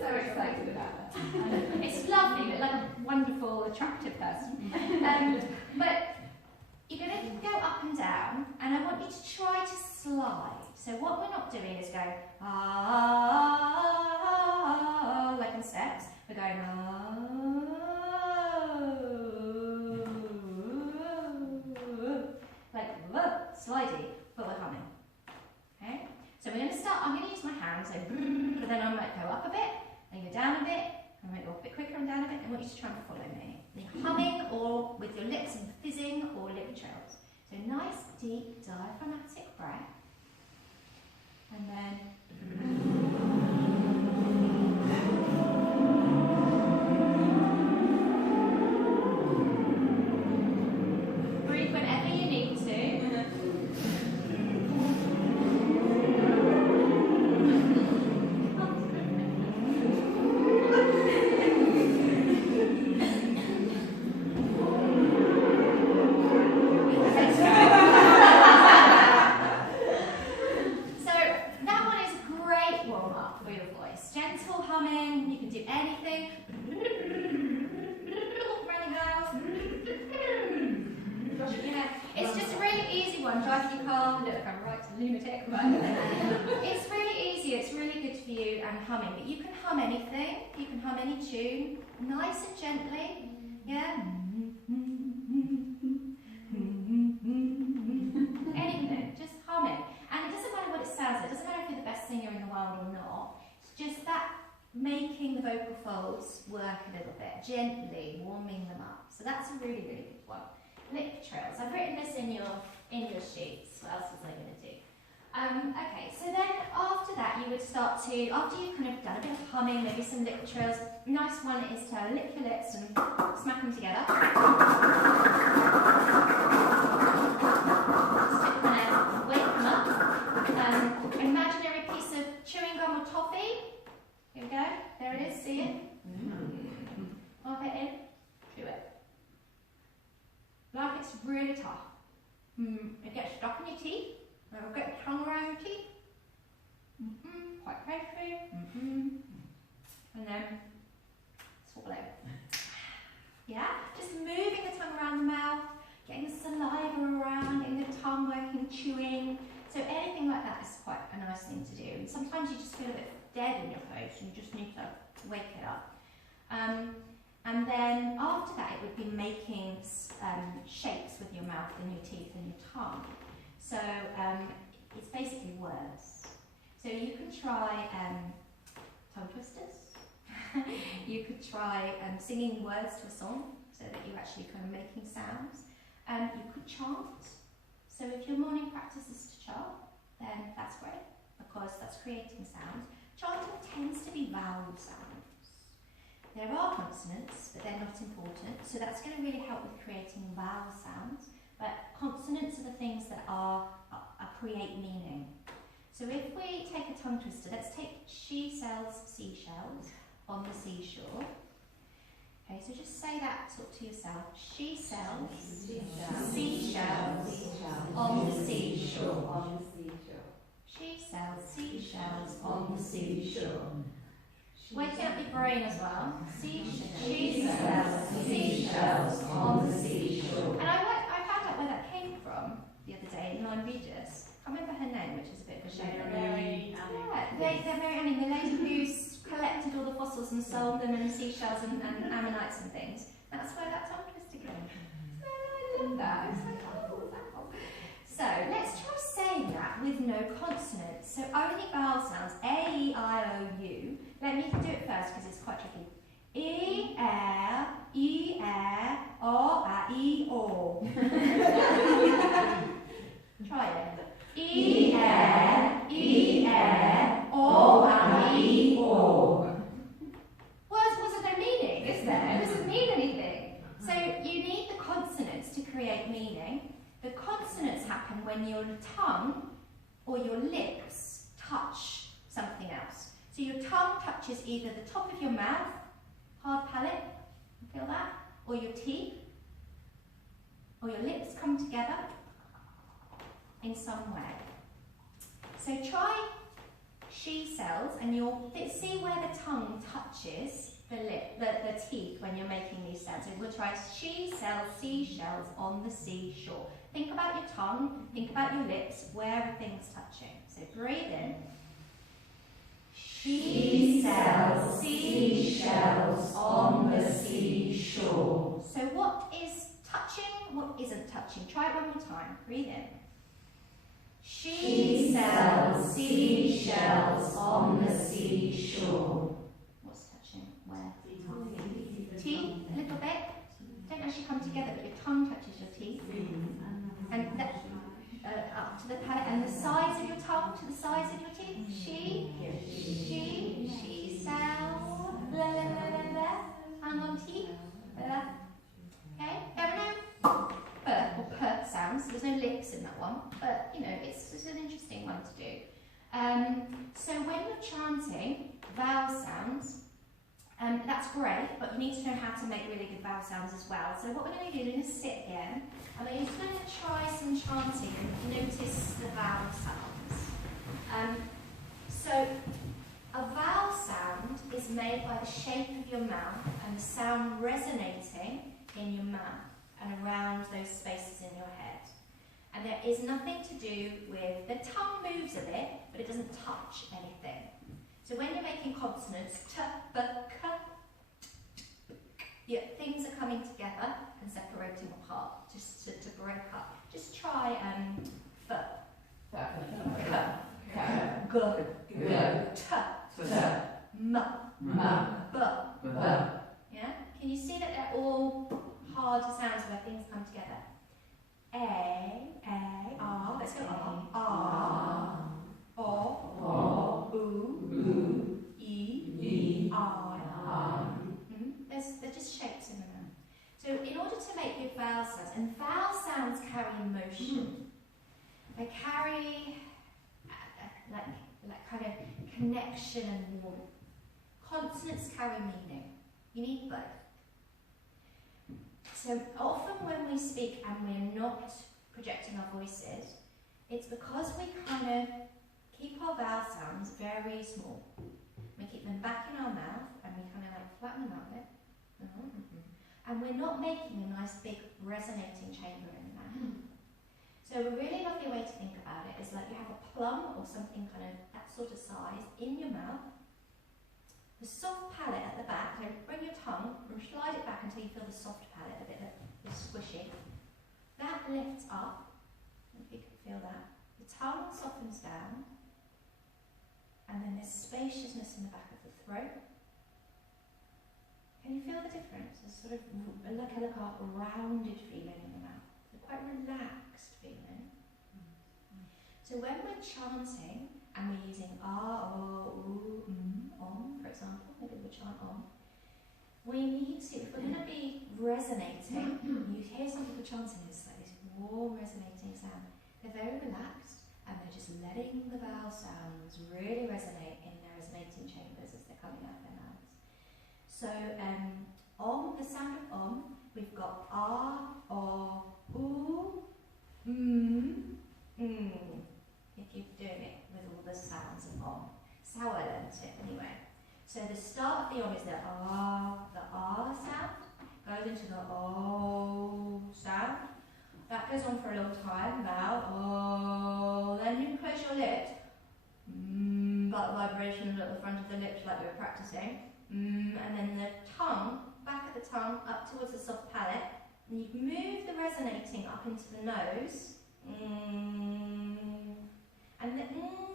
So excited about that. It's lovely, but like a wonderful, attractive person. But you're going to go up and down, and I want you to try to slide. So what we're not doing is going ah, like in steps. We're going like slidey, but we're humming. Okay. So we're going to start. I'm going to use my hands, so but then I might go up a bit, then go down a bit. I might go a bit quicker and down a bit. I want you to try and follow me. You're humming or with your lips and fizzing or lip trills. So nice, deep, diaphragmatic breath. And then breathe whenever you need to. You can hum any tune, nice and gently. Yeah? Anything, just hum it. And it doesn't matter what it sounds like. It doesn't matter if you're the best singer in the world or not. It's just that making the vocal folds work a little bit, gently warming them up. So that's a really, really good one. Lip trills. I've written this in your sheets. What else was I going to do? Okay, so then after that you would start to, after you've kind of done a bit of humming, maybe some lip trills, nice one is to lick your lips and smack them together. Just to kind of wake them up. Imaginary piece of chewing gum or toffee. Here we go. There it is. See it? Pop it in. Chew it. Like it's really tough. It gets stuck in your teeth. It'll get your tongue around your teeth. Quite carefully. And then swallow. Yeah? Just moving the tongue around the mouth, getting the saliva around, getting the tongue working, chewing. So anything like that is quite a nice thing to do. And sometimes you just feel a bit dead in your face and you just need to wake it up. And then after that it would be making shapes with your mouth and your teeth and your tongue. So it's basically words. So you can try tongue twisters. You could try singing words to a song so that you're actually kind of making sounds. You could chant. So if your morning practice is to chant, then that's great because that's creating sound. Chanting tends to be vowel sounds. There are consonants, but they're not important. So that's going to really help with creating vowel sounds. But consonants are the things that create meaning. So if we take a tongue twister, let's take she sells seashells on the seashore. Okay, so just say that sort of to yourself. She sells seashells on the seashore. She sells seashells on the seashore. Waking up your brain as well. She sells seashells on the seashore. And I found out where that came from the other day in Norwegians. I can't remember her name, which is a bit of a shame. They're Mary Anning, the lady who's collected all the fossils and sold them and seashells and ammonites and things. That's where that tongue twister came from. So I love that. I was like, oh, wow. So let's try saying that with no consonants. So only vowel sounds, A, E, I, O, U. Let me do it first because it's quite tricky. E, O, A, E, O. Try it. E, O, A, E, O. Words wasn't no meaning, is there? It doesn't mean anything. So you need the consonants to create meaning. The consonants happen when your tongue or your lips touch something else. So your tongue touches either the top of your mouth, hard palate, feel that? Or your teeth, or your lips come together in some way. So try she sells and you'll see where the tongue touches the teeth when you're making these sounds. So we'll try she sells seashells on the seashore. Think about your tongue, think about your lips, where everything's touching. So breathe in. She sells seashells on the seashore. So what is touching, what isn't touching? Try it one more time. Breathe in. She sells seashells on the seashore. What's touching? Where? Teeth, a little bit. Don't actually come together, but your tongue touches your teeth. And that, up to the palate, and the sides of your tongue to the sides of your teeth. She sells. Blah, blah, blah, blah, blah. Tongue on teeth. Blah. Okay, there are no or pert sounds. There's no lips in that one, but you know it's an interesting one to do. So when you're chanting vowel sounds, that's great, but you need to know how to make really good vowel sounds as well. So what we're going to do, we're going to sit again, and we're just going to try some chanting and notice the vowel sounds. So a vowel sound is made by the shape of your mouth and the sound resonating in your mouth and around those spaces in your head. And there is nothing to do with, the tongue moves a bit, but it doesn't touch anything. So So when you're making consonants, t, b, k, yeah, things are coming together and separating apart, just to break up. Just try f, k, g, t, m, b. Yeah? Can you see that they're all hard sounds where things come together? A, R, let's go R, O, U, E, R. They're just shapes in the mouth. So in order to make good vowel sounds, and vowel sounds carry emotion, they carry like kind of connection and warmth. Consonants carry meaning. You need both. So often when we speak and we're not projecting our voices, it's because we kind of keep our vowel sounds very small. We keep them back in our mouth and we kind of like flatten them out a bit. And we're not making a nice big resonating chamber in the mouth. So a really lovely way to think about it is like you have a plum or something kind of that sort of size in your mouth. The soft palate at the back, so bring your tongue and slide it back until you feel the soft palate, a bit of the squishy. That lifts up, if you can feel that. The tongue softens down, and then there's spaciousness in the back of the throat. Can you feel the difference? There's sort of like a rounded feeling in the mouth, a quite relaxed feeling. So when we're chanting, and we're using ah, oh, ooh, om, for example, maybe we'll chant om. We need to, if we're going to be resonating, you hear some people chanting, it's like this warm resonating sound. They're very relaxed and they're just letting the vowel sounds really resonate in their resonating chambers as they're coming out of their mouths. So om, the sound of om, we've got ah, oh, ooh, if you're doing it with all the sounds of om. That's how I learned it anyway. So the start of the om is the ah sound, goes into the o sound. That goes on for a long time, now, oh, then you close your lip. Got vibrations at the front of the lips like we were practicing. And then the tongue, back of the tongue, up towards the soft palate. And you move the resonating up into the nose. And the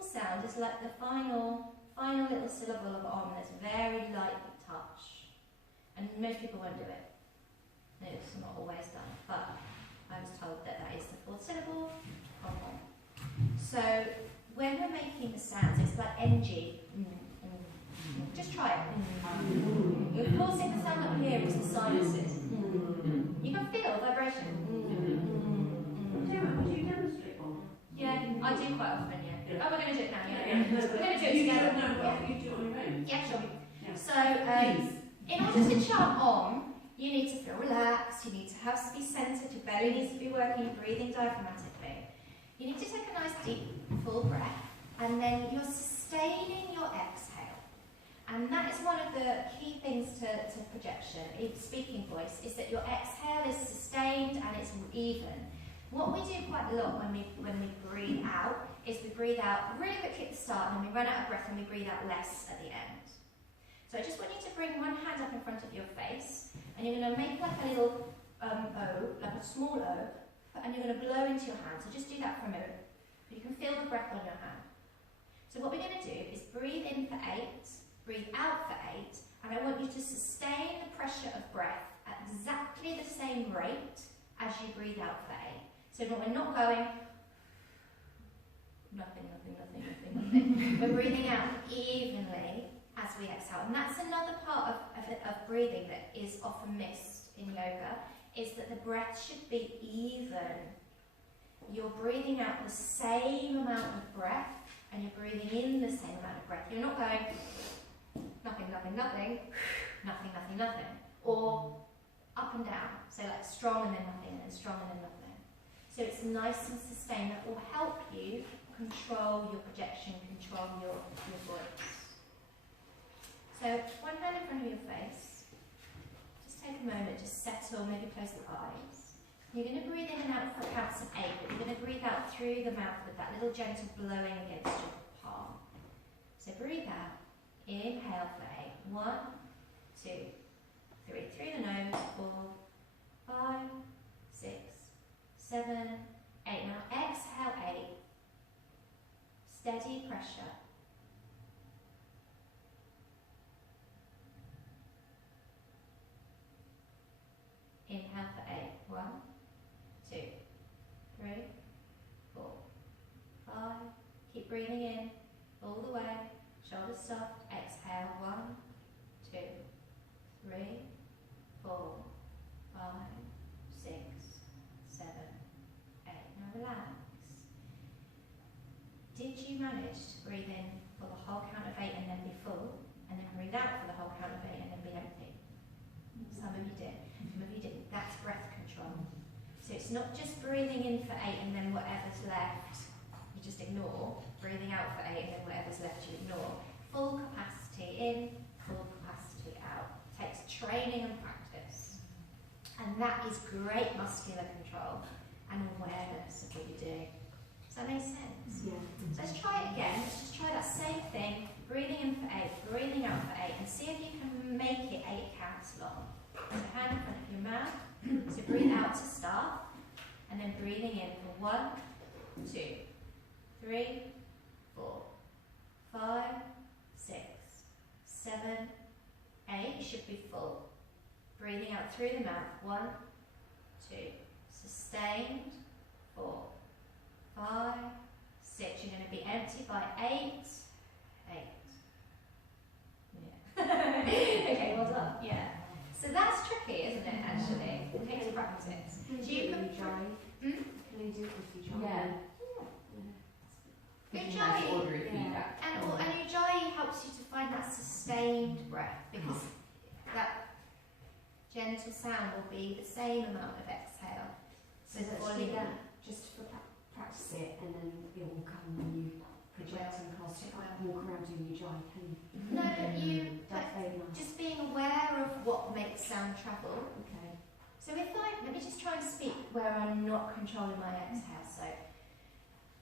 sound is like the final little syllable of om. There's very light touch. And most people won't do it. It's not always done, but I was told that that is the fourth syllable of om. So when we're making the sounds, it's like ng. Just try it. You're forcing the sound up here into the sinuses. You can feel vibration. Would you demonstrate on? Yeah, I do quite often, yeah. Oh, we're going to do it now, yeah. We're going to do it together. You do it on your own? Yeah, sure. Yeah. So, in order to chant om, you need to feel relaxed, you need to be centered, your belly needs to be working, you're breathing diaphragmatically. You need to take a nice deep, full breath, and then you're sustaining your exhale. And that is one of the key things to projection, in speaking voice, is that your exhale is sustained and it's even. What we do quite a lot when we breathe out is we breathe out really quickly at the start and then we run out of breath and we breathe out less at the end. So I just want you to bring one hand up in front of your face and you're going to make like a little O, like a small O, and you're going to blow into your hand. So just do that for a moment. You can feel the breath on your hand. So what we're going to do is breathe in for 8, breathe out for 8, and I want you to sustain the pressure of breath at exactly the same rate as you breathe out for 8. So we're not going, nothing. We're breathing out evenly as we exhale. And that's another part of breathing that is often missed in yoga, is that the breath should be even. You're breathing out the same amount of breath, and you're breathing in the same amount of breath. You're not going, nothing, or up and down. So like strong and then nothing, and then strong and then nothing. So it's nice and sustained. That will help you control your projection, control your voice. So one hand in front of your face. Just take a moment, just settle, maybe close the eyes. You're going to breathe in and out for counts of 8, but you're going to breathe out through the mouth with that little gentle blowing against your palm. So breathe out. Inhale for 8. 1, 2, 3. Through the nose. 4, 5, 6, 7, 8. Now exhale 8. Steady pressure. Inhale for 8. 1, 2, 3, 4, 5. Keep breathing in all the way. Shoulders soft. Exhale. 1, 2, 3, 4, 5, 6, 7, 8. Now relax. Did you manage to breathe in for the whole count of 8 and then be full, and then breathe out for the whole count of 8 and then be empty? Some of you did. Some of you didn't. That's breath control. So it's not just breathing in for 8 and then whatever's left you just ignore. Breathing out for 8 and then whatever's left you ignore. Full capacity in, full capacity out. Takes training and practice. And that is great muscular control and awareness of what you're doing. Does that make sense? Yeah. So let's try it again. Let's just try that same thing. Breathing in for 8, breathing out for 8, and see if you can make it 8 counts long. So hand in front of your mouth. So breathe out to start, and then breathing in for 1, 2, 3, 4, 5, 6, 7, 8. You should be full. Breathing out through the mouth. 1, 2. Sustained. 4, 5, 6. You're going to be empty by 8. 8. Yeah. Okay, well done. Yeah. So that's tricky, isn't it, actually? It takes practice. Do you it with joy? Hmm? Can you do it with your joy? Yeah. Ujjayi. Order of Yeah. feedback. And Ujjayi helps you to find that sustained breath, because that gentle sound will be the same amount of exhale. So let's do that just for practice it, and then it will come when you project and cast it. Walk around doing your joy. Can you? No, you That's very nice. just being aware of what makes sound travel. Okay. So if let me just try and speak where I'm not controlling my exhale. So,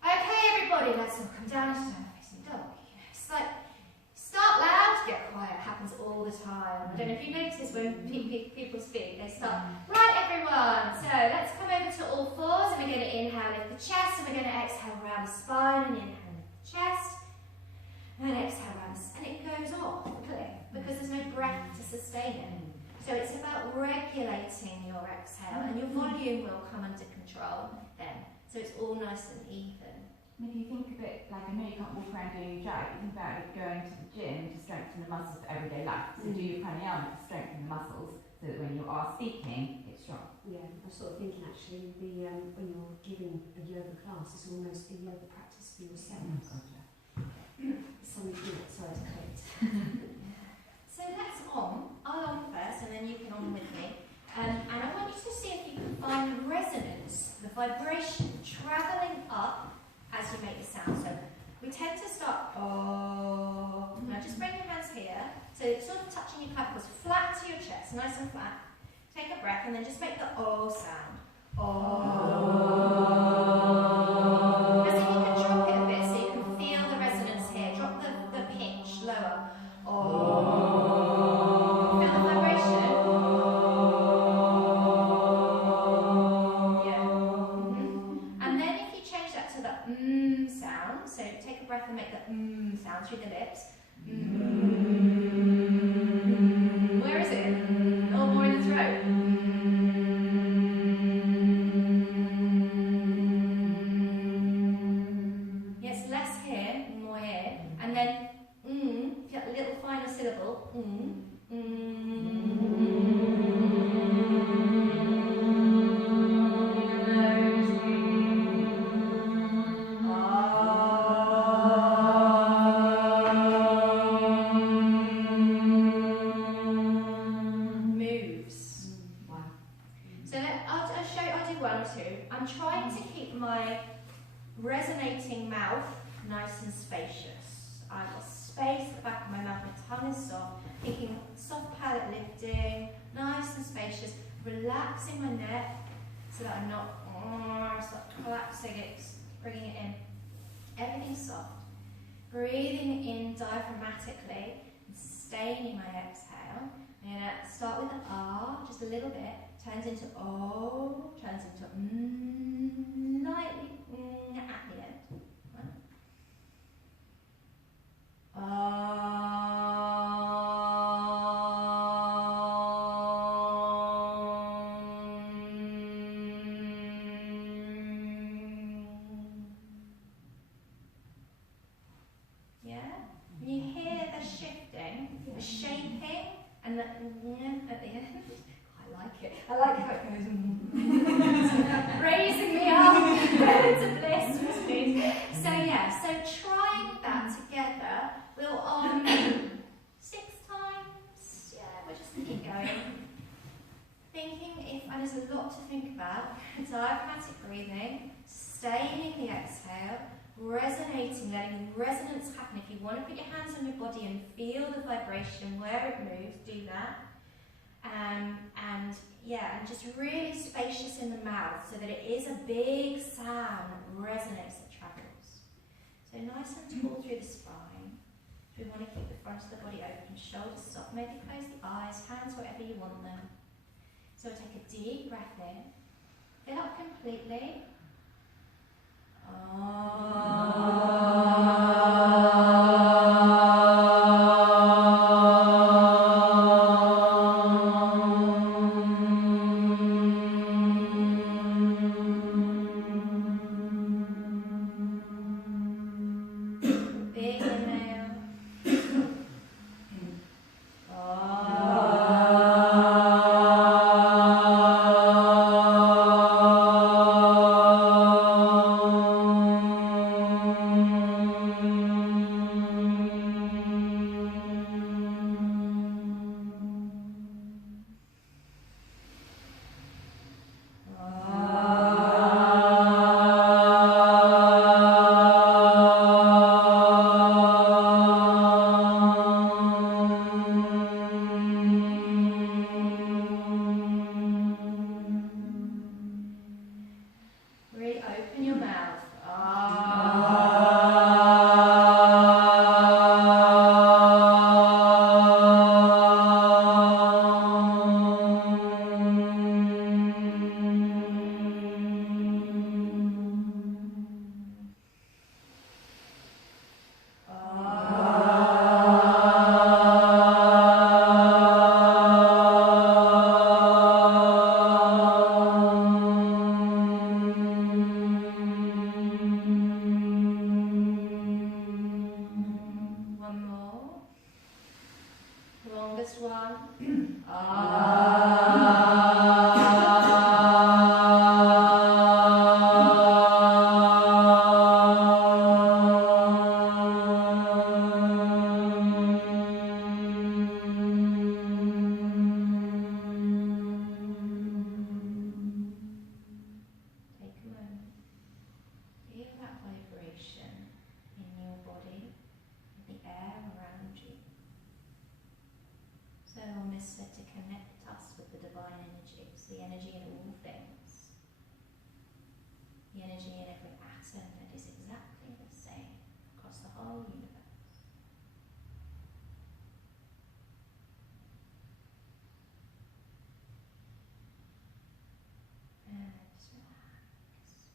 okay, everybody, let's all come down to facing dog. It's like start loud, get quiet. Happens all the time. I don't know if you notice when people speak, they start. Right, everyone. So let's come over to all fours, and we're going to inhale lift the chest, and we're going to exhale around the spine, and inhale lift the chest. And then exhale around, and it goes off the cliff because there's no breath to sustain it. So it's about regulating your exhale, and your volume will come under control then. So it's all nice and even. And if you think of it, like I know you can't walk around doing your job, you think about it going to the gym to strengthen the muscles for everyday life. So do your pranayama to strengthen the muscles so that when you are speaking, it's strong. Yeah, I was sort of thinking actually, when you're giving a yoga class, it's almost a yoga practice for yourself. Something good, so I clicked. So let's I'll on first, and then you can on with me. And I want you to see if you can find the resonance, the vibration travelling up as you make the sound. So we tend to start, oh. Now just bring your hands here, so it's sort of touching your clavicle, flat to your chest, nice and flat. Take a breath, and then just make the oh sound. Oh. As if you can drop it a bit, so you can feel the resonance here. Drop the pitch lower. Oh. Feel the vibration? Yeah. And then if you change that to the sound, so take a breath and make the sound through the lips. Where is it? Oh, more in the throat. Yes, less here, more here. And then, a little final syllable. Moves. Wow. So I'll do 1 or 2. I'm trying to keep my resonating mouth nice and spacious. I've got space at the back of my mouth, my tongue is soft, thinking soft palate lifting, nice and spacious, relaxing my neck so that I'm not start collapsing it, bringing it in. Everything's soft. Breathing in diaphragmatically, sustaining my exhale. I'm going to start with an R, just a little bit, turns into O, turns into lightly at the end. Right? Yeah? And you hear the shifting, the shaping, and the at the end. I like it. I like how it goes. Raising me up to bliss. So yeah, so trying that together, we'll 6 times. Yeah, we'll just keep going. Thinking and there's a lot to think about. Diaphragmatic breathing, sustaining the exhale, resonating, letting resonance happen. If you want to put your hands on your body and feel the vibration where it moves, do that. And just really spacious in the mouth so that it is a big sound that resonates, that travels. So nice and tall through the spine. We want to keep the front of the body open, shoulders soft, maybe close the eyes, hands wherever you want them. So we'll take a deep breath in, fill up completely. Big inhale. Really open your mouth. One more. Longest one. Take a moment. Feel that vibration in your body, in the air around you. So almost said to connect us with the divine energy. It's the energy in all things. The energy in every atom that is exactly the same across the whole universe. And just relax.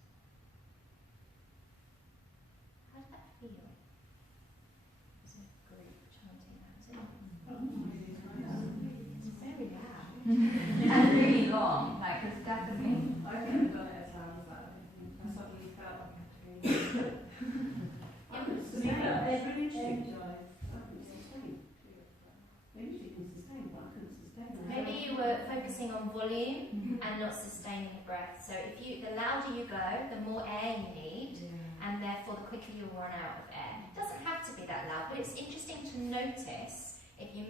How did that feel? As a group chanting that? Was it? It's very loud. And really long, like there's definitely. I've never done it as loud as that. I suddenly felt like I had to go. It's really interesting. I couldn't sustain. They usually can sustain, but I couldn't sustain. Maybe you were focusing on volume and not sustaining the breath. So the louder you go, the more air you need, and therefore the quicker you'll run out of air. It doesn't have to be that loud, but it's interesting to notice. If you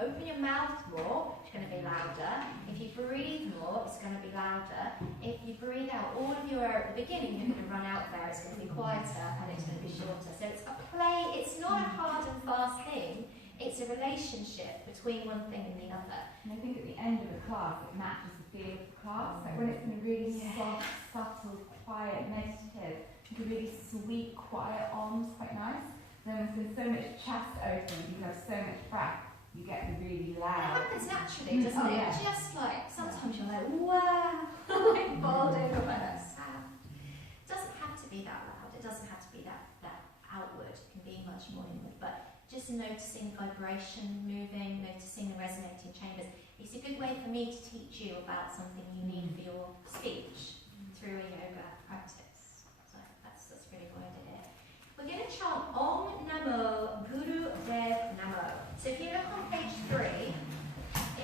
open your mouth more, it's going to be louder. If you breathe more, it's going to be louder. If you breathe out all of your air at the beginning, you're going to run out there, it's going to be quieter and it's going to be shorter. So it's a play, it's not a hard and fast thing, it's a relationship between one thing and the other. And I think at the end of the class, it matches the feel of the class. Like when it's been really soft, subtle, quiet, meditative, the really sweet, quiet arms, quite nice. Then there's been so much chest opening, you have so much breath, you get the really It loud. happens naturally, doesn't it? Yeah. Just like, sometimes you're like, wow, like bowled over by that sound. It doesn't have to be that loud, it doesn't have to be that outward, it can be much more inward, but just noticing vibration moving, noticing the resonating chambers. It's a good way for me to teach you about something you need for your speech through a yoga practice. So that's really what I did here. We're going to chant Om Namo Guru Dev Namo. So if you look on page 3,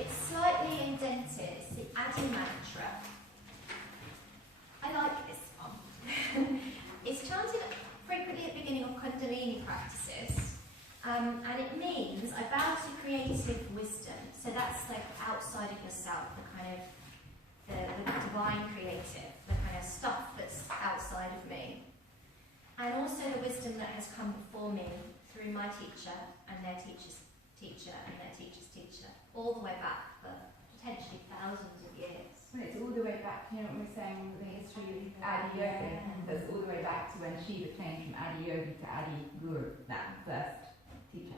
it's slightly indented. It's the Adi mantra. I like this one. It's chanted frequently at the beginning of Kundalini practices. And it means I bow to creative wisdom. So that's like outside of yourself, the kind of the divine creative, the kind of stuff that's outside of me. And also the wisdom that has come before me through my teacher and their teacher's teacher and their teacher's teacher, all the way back for potentially thousands of years. When it's all the way back, you know what we're saying, the history of Adi Yoga, that's all the way back to when Shiva changed from Adi Yogi to Adi Guru, that first teacher.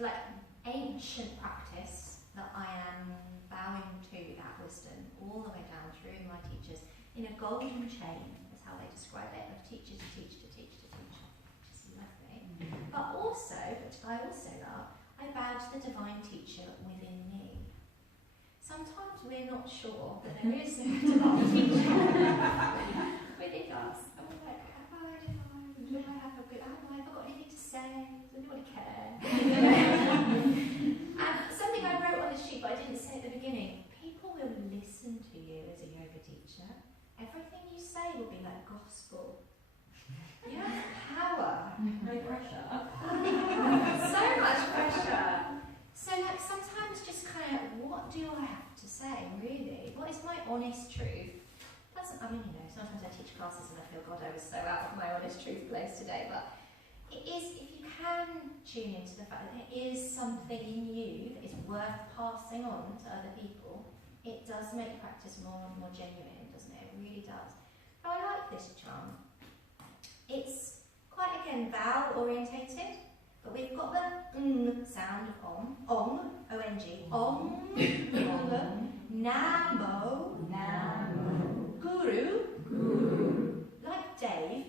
Like ancient practice that I am bowing to that wisdom all the way down through my teachers in a golden chain, is how they describe it, of teacher to teacher to teacher to teacher, which is lovely. But also, which I also love, I bow to the divine teacher within me. Sometimes we're not sure that there is a divine teacher within us. And we're like, have I got anything to say? Does anybody care? And something I wrote on the sheet, but I didn't say at the beginning, people will listen to you as a yoga teacher. Everything you say will be like gospel. You have power. No pressure. So much pressure. So like sometimes just kind of, what do I have to say, really? What is my honest truth? Sometimes I teach classes and I feel, God, I was so out of my honest truth place today, but it is, if you can tune into the fact that there is something in you that is worth passing on to other people, it does make practice more and more genuine, doesn't it? It really does. So I like this chant. It's quite, again, vowel orientated, but we've got the sound of Om, O-N-G, Om, Namo, Guru, like Dave,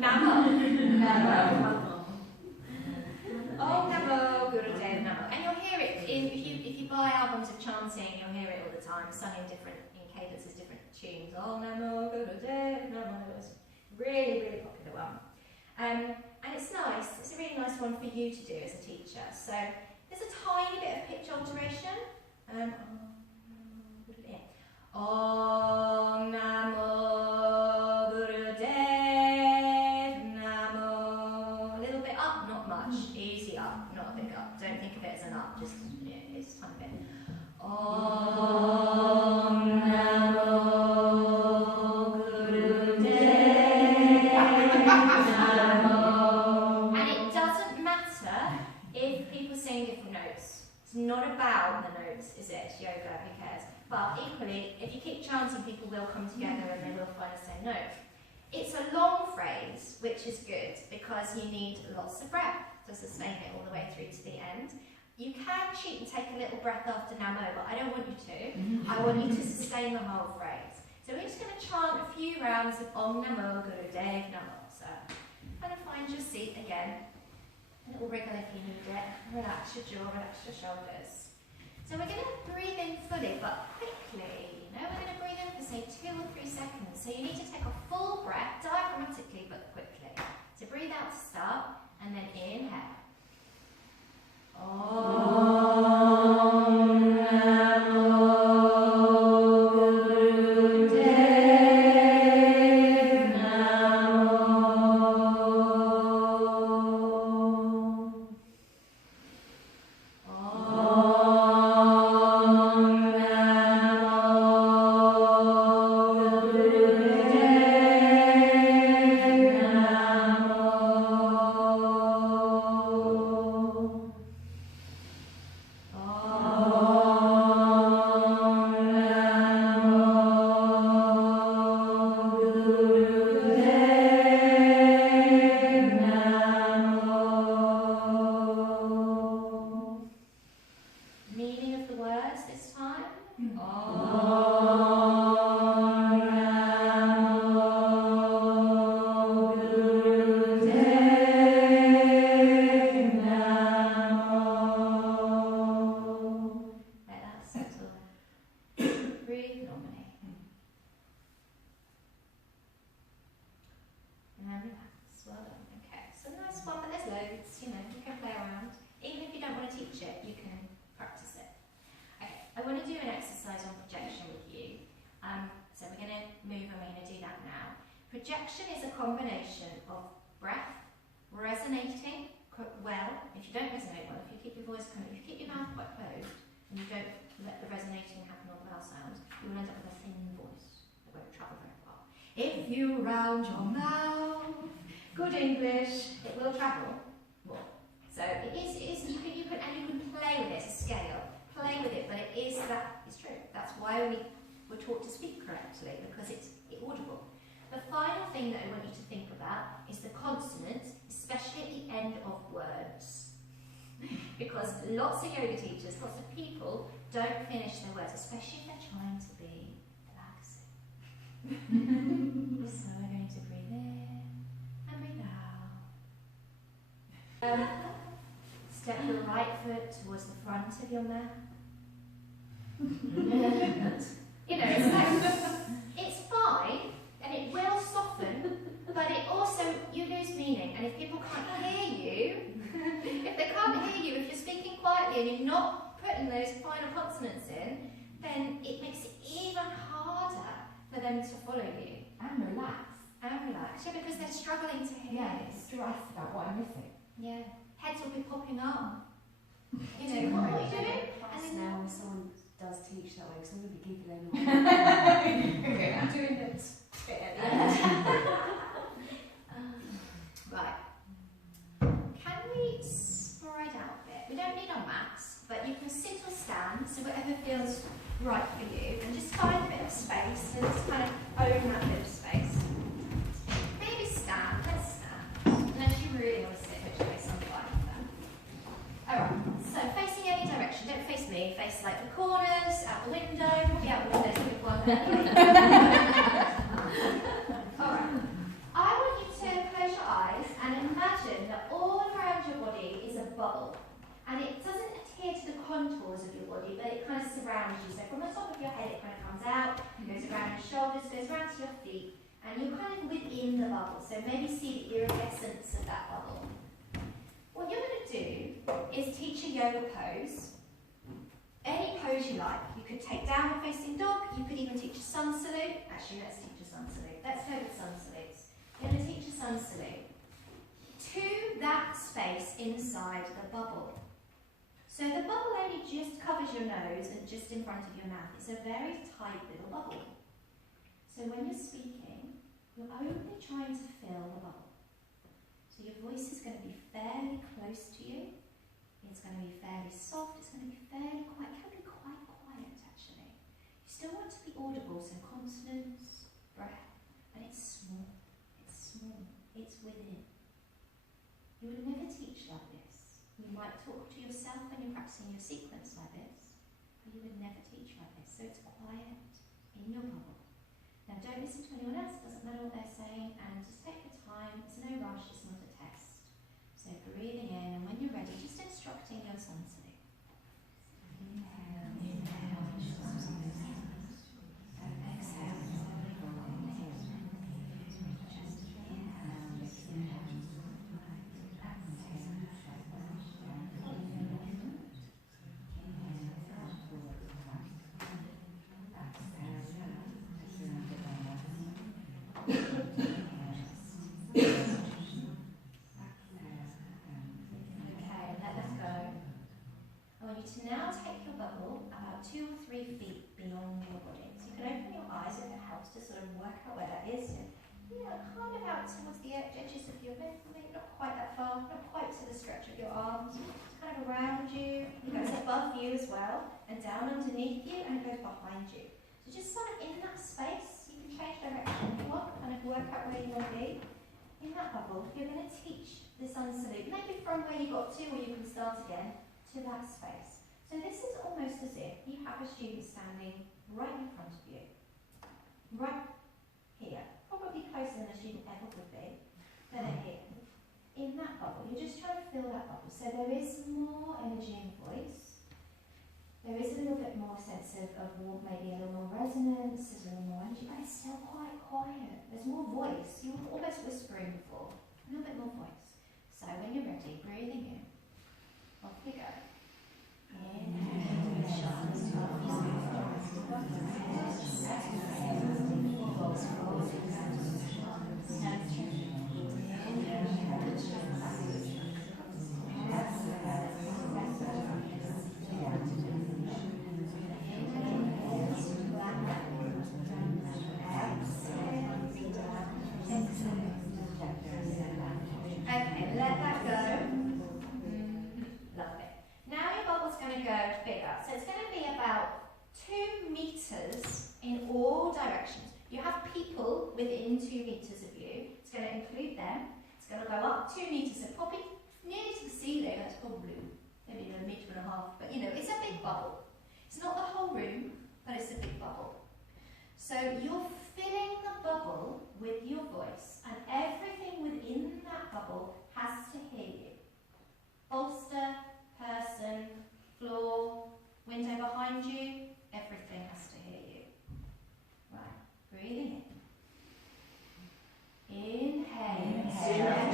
Namo. Om Namo Guru Dev Namo. And you'll hear it, if you buy albums of chanting, you'll hear it all the time, sung in cadences, different tunes. Om Namo Guru Dev Namo. It's a really, really popular one. And it's nice, it's a really nice one for you to do as a teacher. So there's a tiny bit of pitch alteration. Om Namo Guru Dev Namo. A little bit up, not much. Easy up, not a big up. Don't think of it as an up, just it's a tiny bit. Om Namo Guru Dev Namo. And it doesn't matter if people sing different notes. It's not about the notes, is it? It's yoga, who cares? But equally, if you keep chanting, people will come together and they will find the same note. It's a long phrase, which is good, because you need lots of breath to sustain it all the way through to the end. You can cheat and take a little breath after Namo, but I don't want you to. I want you to sustain the whole phrase. So we're just going to chant a few rounds of Om Namo Guru Dev Namo. So kind of find your seat again. A little wriggle if you need it. Relax your jaw, relax your shoulders. So we're going to breathe in fully, but quickly. We're going to breathe in for say 2 or 3 seconds. So you need to take a full breath, diaphragmatically, but quickly. So breathe out to start, and then inhale. Om Namo Guru Dev Namo. Om loads, you can play around. Even if you don't want to teach it, you can practice it. Okay, I want to do an exercise on projection with you. So we're going to move and we're going to do that now. Projection is a combination of breath, resonating well. If you don't resonate well, if you keep your voice if you keep your mouth quite closed and you don't let the resonating happen on the vowel sounds, you will end up with a thin voice that won't travel very far. If you round your mouth, good English, it will travel more. So it is you can play with it. It's a scale. Play with it, but it's true. That's why we were taught to speak correctly, because it's audible. The final thing that I want you to think about is the consonants, especially at the end of words. Because lots of yoga teachers, lots of people don't finish their words, especially if they're trying to be relaxing. So we're going to breathe in and breathe out. Step your right foot towards the front of your mat. It's like, it's fine, and it will soften, but it also, you lose meaning. And if people can't hear you, if they can't hear you, if you're speaking quietly and you're not putting those final consonants in, then it makes it even harder for them to follow you. And relax. Yeah, because they're struggling to hear. Yeah, stressed about what I'm missing. Yeah, heads will be popping up. What are you doing? Class now, when someone does teach that way, because I'm going to be giggling. I'm doing the bit at the end. Right. Can we spread out a bit? We don't need our mats, but you can sit or stand, so whatever feels right for you, and just find a bit of space, and just kind of own that bit of space. Maybe stand. Let's stand. Unless you really want to sit, which way I'm fine with that. Alright, so facing any direction, don't face me, face like the corners, out the window, probably out the window is a good one. Alright, I want you to close your eyes and imagine that all around your body is a bubble. And it doesn't adhere to the contours of your body, but it kind of surrounds you. So from the top of your head it kind of comes out, goes around your shoulders, goes around to your feet, and you're kind of within the bubble. So maybe see the iridescence of that bubble. What you're going to do is teach a yoga pose, any pose you like. You could take downward facing dog, you could even teach a sun salute. Actually, let's teach a sun salute. Let's go with sun salutes. You're going to teach a sun salute to that space inside the bubble. So the bubble only just covers your nose and just in front of your mouth. It's a very tight little bubble. So when you're speaking, you're only trying to fill the bubble. So your voice is going to be fairly close to you. It's going to be fairly soft. It's going to be fairly quiet. It can be quite quiet, actually. You still want to be audible, so consonants, breath, and it's small. It's small. It's within. You would never teach like this. You might talk to yourself when you're practicing your sequence like this, but you would never teach like this. So it's quiet in your bubble. Now don't listen to anyone else. It doesn't matter what they're saying, and just take your time. It's no rush. It's not a test. So breathing in, and when you're ready, just instructing your sun salute. Inhale, inhale, exhale, to now take your bubble about 2 or 3 feet beyond your body. So you can open your eyes if it helps to sort of work out where that is. Kind of out towards the edges of your head, maybe not quite that far, not quite to the stretch of your arms. It's kind of around you. It goes above you as well, and down underneath you, and it goes behind you. So just sort of in that space, you can change direction if you want, kind of work out where you want to be. In that bubble, you're going to teach the sun salute, maybe from where you got to, or you can start again, to that space. So this is almost as if you have a student standing right in front of you, right here, probably closer than a student ever would be, than here. In that bubble, you're just trying to fill that bubble. So there is more energy in the voice. There is a little bit more sense of maybe a little more resonance, there's a little more energy, but it's still quite quiet. There's more voice. You were almost whispering before. A little bit more voice. So when you're ready, breathe going to go up 2 metres, so probably nearly to the ceiling. That's probably maybe a metre and a half, but you know, it's a big bubble. It's not the whole room, but it's a big bubble. So you're filling the bubble with your voice, and everything within that bubble has to hear you. Bolster, person, floor, window behind you, everything has to hear you. Right, breathing in. Inhale.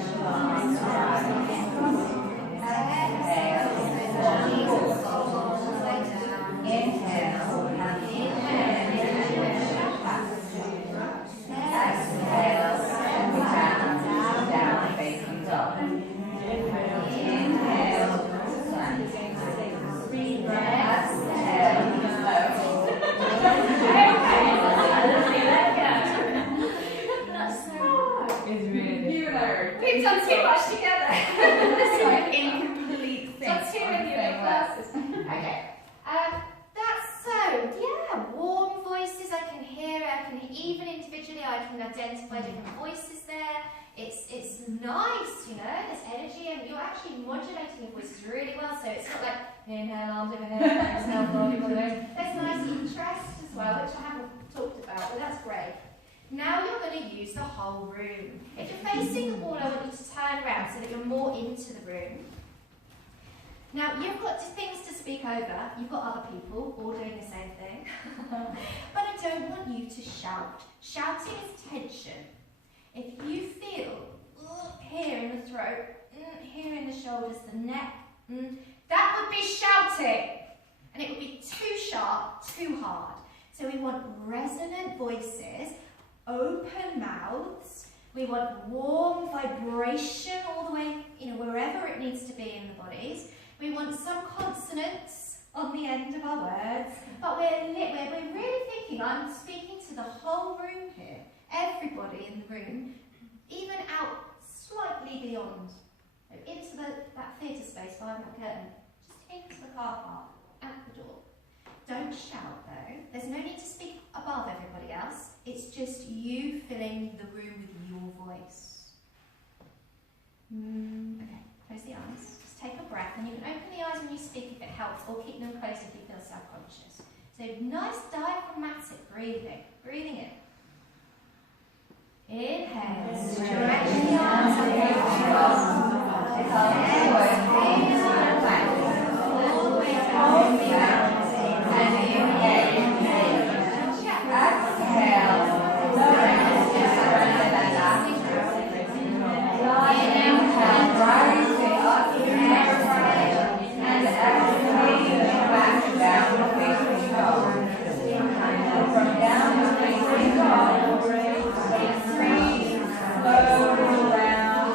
We've done too much together. It's like incomplete things. Done too many of your classes. Okay. That's so, yeah, warm voices, I can hear it, I can even individually, I can identify different voices there. It's nice, you know, there's energy, and you're actually modulating your voices really well, so it's not like inhale, arms over here, exhale, body, there's nice interest as well, which I haven't talked about, but that's great. Now you're going to use the whole room. If you're facing the wall, I want you to turn around so that you're more into the room. Now, you've got things to speak over. You've got other people all doing the same thing. But I don't want you to shout. Shouting is tension. If you feel here in the throat, here in the shoulders, the neck, that would be shouting. And it would be too sharp, too hard. So we want resonant voices, open mouths. We want warm vibration all the way, you know, wherever it needs to be in the bodies. We want some consonants on the end of our words, but we're really thinking, I'm speaking to the whole room here, everybody in the room, even out slightly beyond, into that theatre space behind that curtain, just into the car park, out the door. Don't shout though, there's no need to speak above everybody else, it's just you filling the room with your voice. Okay, close the eyes. Take a breath, and you can open the eyes when you speak if it helps, or keep them closed if you feel self-conscious. So nice diaphragmatic breathing. Breathing in. Inhale. Stretch the arms up. All the way down. And inhale. Exhale. Inhale. Rising up. And exhale back down facing dog. From down facing dog, take 3 slow rounds.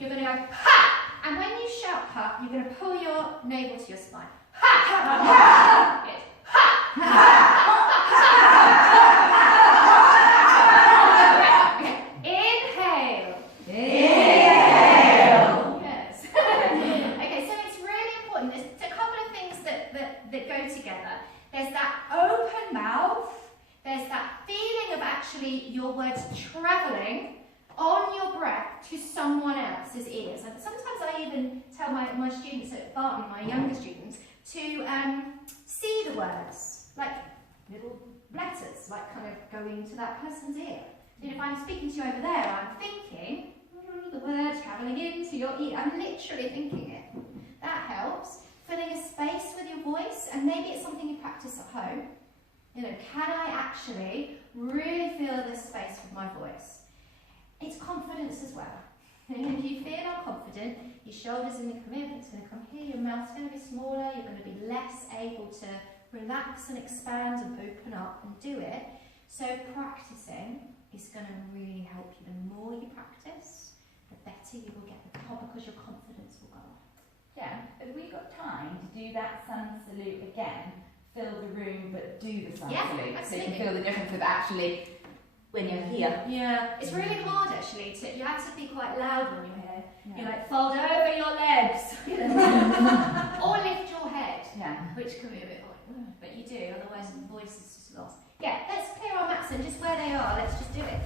You're going to go, ha! And when you shout ha, you're going to pull your navel to your spine. Ha! actually your words travelling on your breath to someone else's ears. And sometimes I even tell my students at Barton, my younger students, to see the words, like little letters, like kind of going to that person's ear. You know, if I'm speaking to you over there, I'm thinking, the words travelling into your ear. I'm literally thinking it. That helps. Filling a space with your voice, and maybe it's something you practice at home. You know, can I actually really fill this space with my voice? It's confidence as well. And if you feel confident, your shoulders are going to come in, it's going to come here, your mouth's going to be smaller, you're going to be less able to relax and expand and open up and do it. So practicing is going to really help you. The more you practice, the better you will get the top, because your confidence will go up. Yeah, have we got time to do that sun salute again? Fill the room but do the sun salute. Absolutely. So you can feel the difference with actually when you're here. Yeah, it's really hard actually. You have to be quite loud when you're here. Yeah. You like fold over your legs, or lift your head, which can be a bit odd, but you do. Otherwise, the voice is just lost. Yeah, let's clear our mats and just where they are. Let's just do it.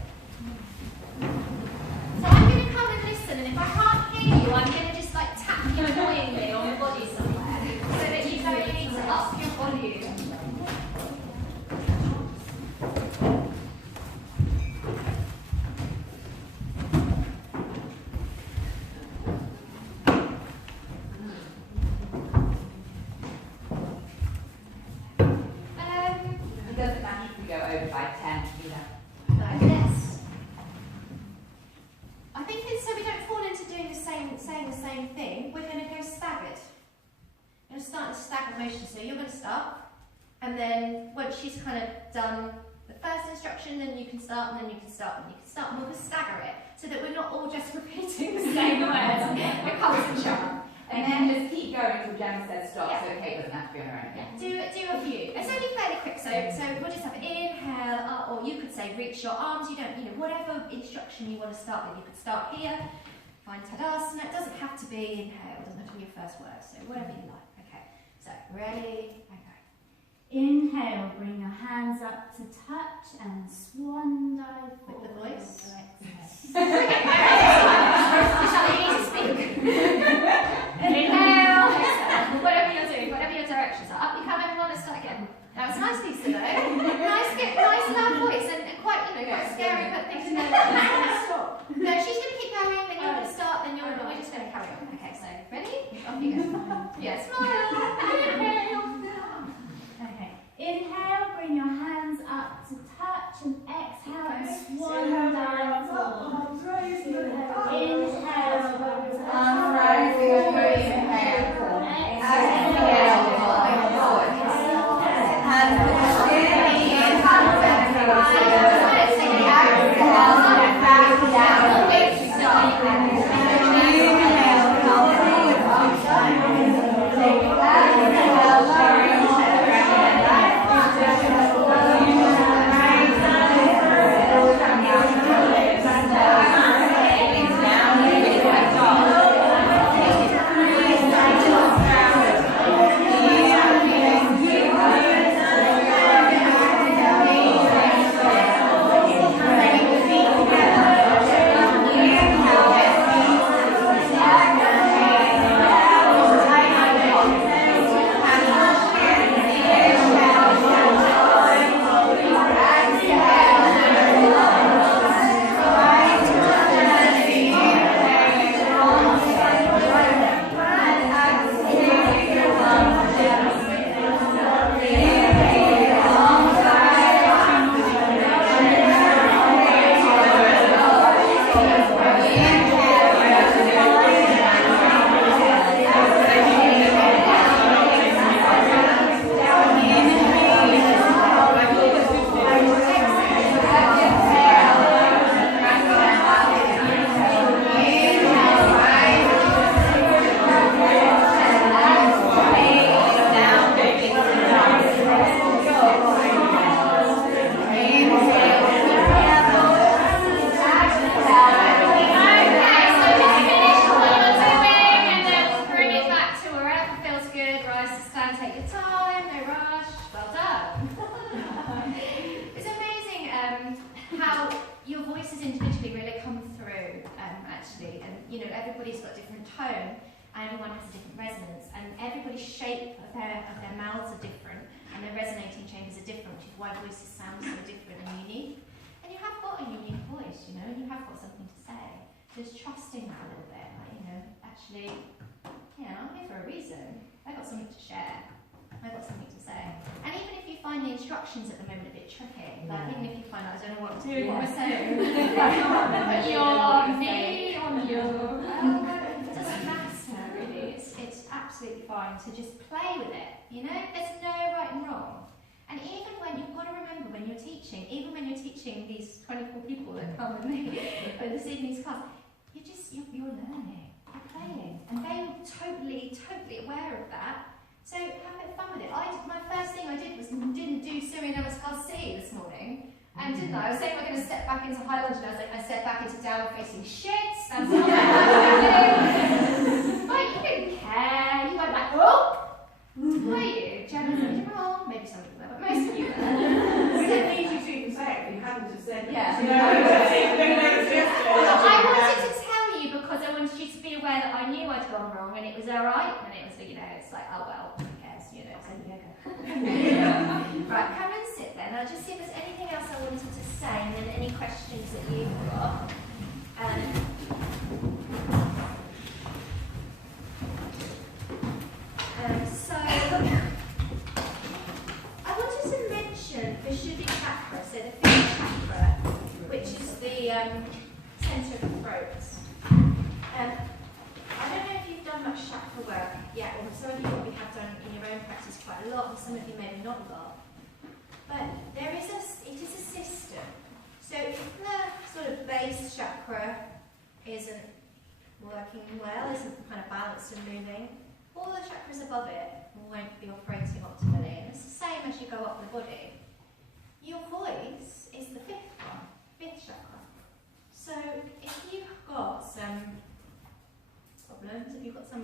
So I'm going to come and listen, and if I can't hear you, I'm going to just like tap you annoyingly on your body somewhere, so that you know you need to up your volume. It doesn't matter if we go over by 10 either. Yes. I think it's so we don't fall into doing saying the same thing. We're going to go staggered. We're going to start in a staggered motion. So you're going to start, and then once she's kind of done the first instruction, then you can start, and then you can start, and you can start, and we'll just stagger it so that we're not all just repeating the same words. It comes to charm. And then just keep going until Gemma says stop, so Kate doesn't have to be on her own. Yeah. Do a few. It's only fairly quick, so we'll just have inhale, or you could say reach your arms. You don't, whatever instruction you want to start with. You could start here, find Tadasana. It doesn't have to be inhale. It doesn't have to be your first word. So whatever you like. Okay. So ready and go. Inhale, bring your hands up to touch and swan dive With the forward. voice. Exhale. You need to speak. Inhale, exhale. Whatever you're doing, whatever your directions are. Up you come, everyone. Let's start again. That was nice, Lisa, though. nice loud voice, and quite, quite scary, but things are going to stop. No, she's going to keep going, then you're going to start, then we're just going to carry on. Okay, so ready? Off you go. Yeah, smile. Inhale. Okay. Inhale, bring your hands up to touch, and exhale and swan dive forward. Inhale, Rising over, inhale, exhale, forward. Hands to the chin, hands back down, stop. Inhale, come forward. got a different tone, and everyone has a different resonance, and everybody's shape of their mouths are different, and their resonating chambers are different, which is why voices sound so different and unique. And you have got a unique voice, you know, and you have got something to say. Just trusting that a little bit, like, you know, actually, yeah, I'm here for a reason. I've got something to share. I've got something to say. And even if you find the instructions at the moment a bit tricky, like even if you find out I don't know what to do, what am I saying? Put your knee on your it doesn't matter really. It's absolutely fine to just play with it. You know, there's no right and wrong. And even when you've got to remember when you're teaching, even when you're teaching these 24 people that come in this evening's class, you're learning, you're playing, and they're totally aware of that. So have a bit of fun with it. My first thing I did was didn't do Syrian Namaskar C this morning. And didn't I? I was saying we're going to step back into high lunge, and I was like, I step back into downward facing shit. That's not what I'm But you didn't care. You went like, oh! Were you? Gemma's like, wrong. Maybe some people were, but most of you were. We didn't need you to even say it, but you hadn't just said it. Yeah. Well, I wanted to tell you because I wanted you to be aware that I knew I'd gone wrong and it was alright. And it was, you know, it's like, oh well, who cares, you know, it's only yoga. Right, come and sit then. I'll just see if there's anything else I wanted to say and then any questions that you've got. So, I wanted to mention the Shuddhi chakra, so the fifth chakra, which is the centre of the throat. I don't know if you've done much chakra work yet, or some of you probably have done in your own practice quite a lot, and some of you maybe not a lot. But it is a system. So if the sort of base chakra isn't working well, isn't kind of balanced and moving, all the chakras above it won't be operating optimally. And it's the same as you go up the body. Your voice is the fifth chakra. So if you've got some problems, if you've got some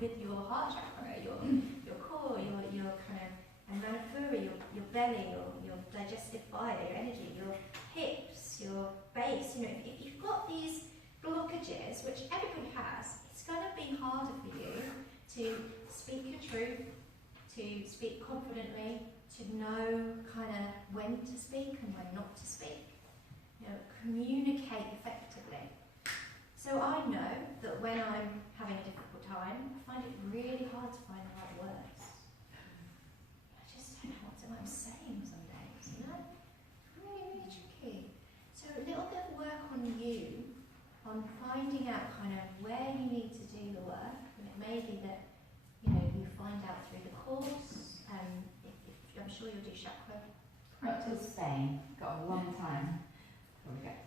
with your heart chakra, your core, your kind of manipura, your belly, your digestive fire, your energy, your hips, your base, you know, if you've got these blockages, which everybody has, it's going to be harder for you to speak your truth, to speak confidently, to know kind of when to speak and when not to speak, you know, communicate effectively. So I know that when I'm having a difficult time, I find it really hard to find the right words. I just don't know what I'm saying some days, you know? It's really, really tricky. So a little bit of work on you, on finding out kind of where you need to do the work, and it may be that, you know, you find out through the course, I'm sure you'll do chakra Not till Spain. Got a long time.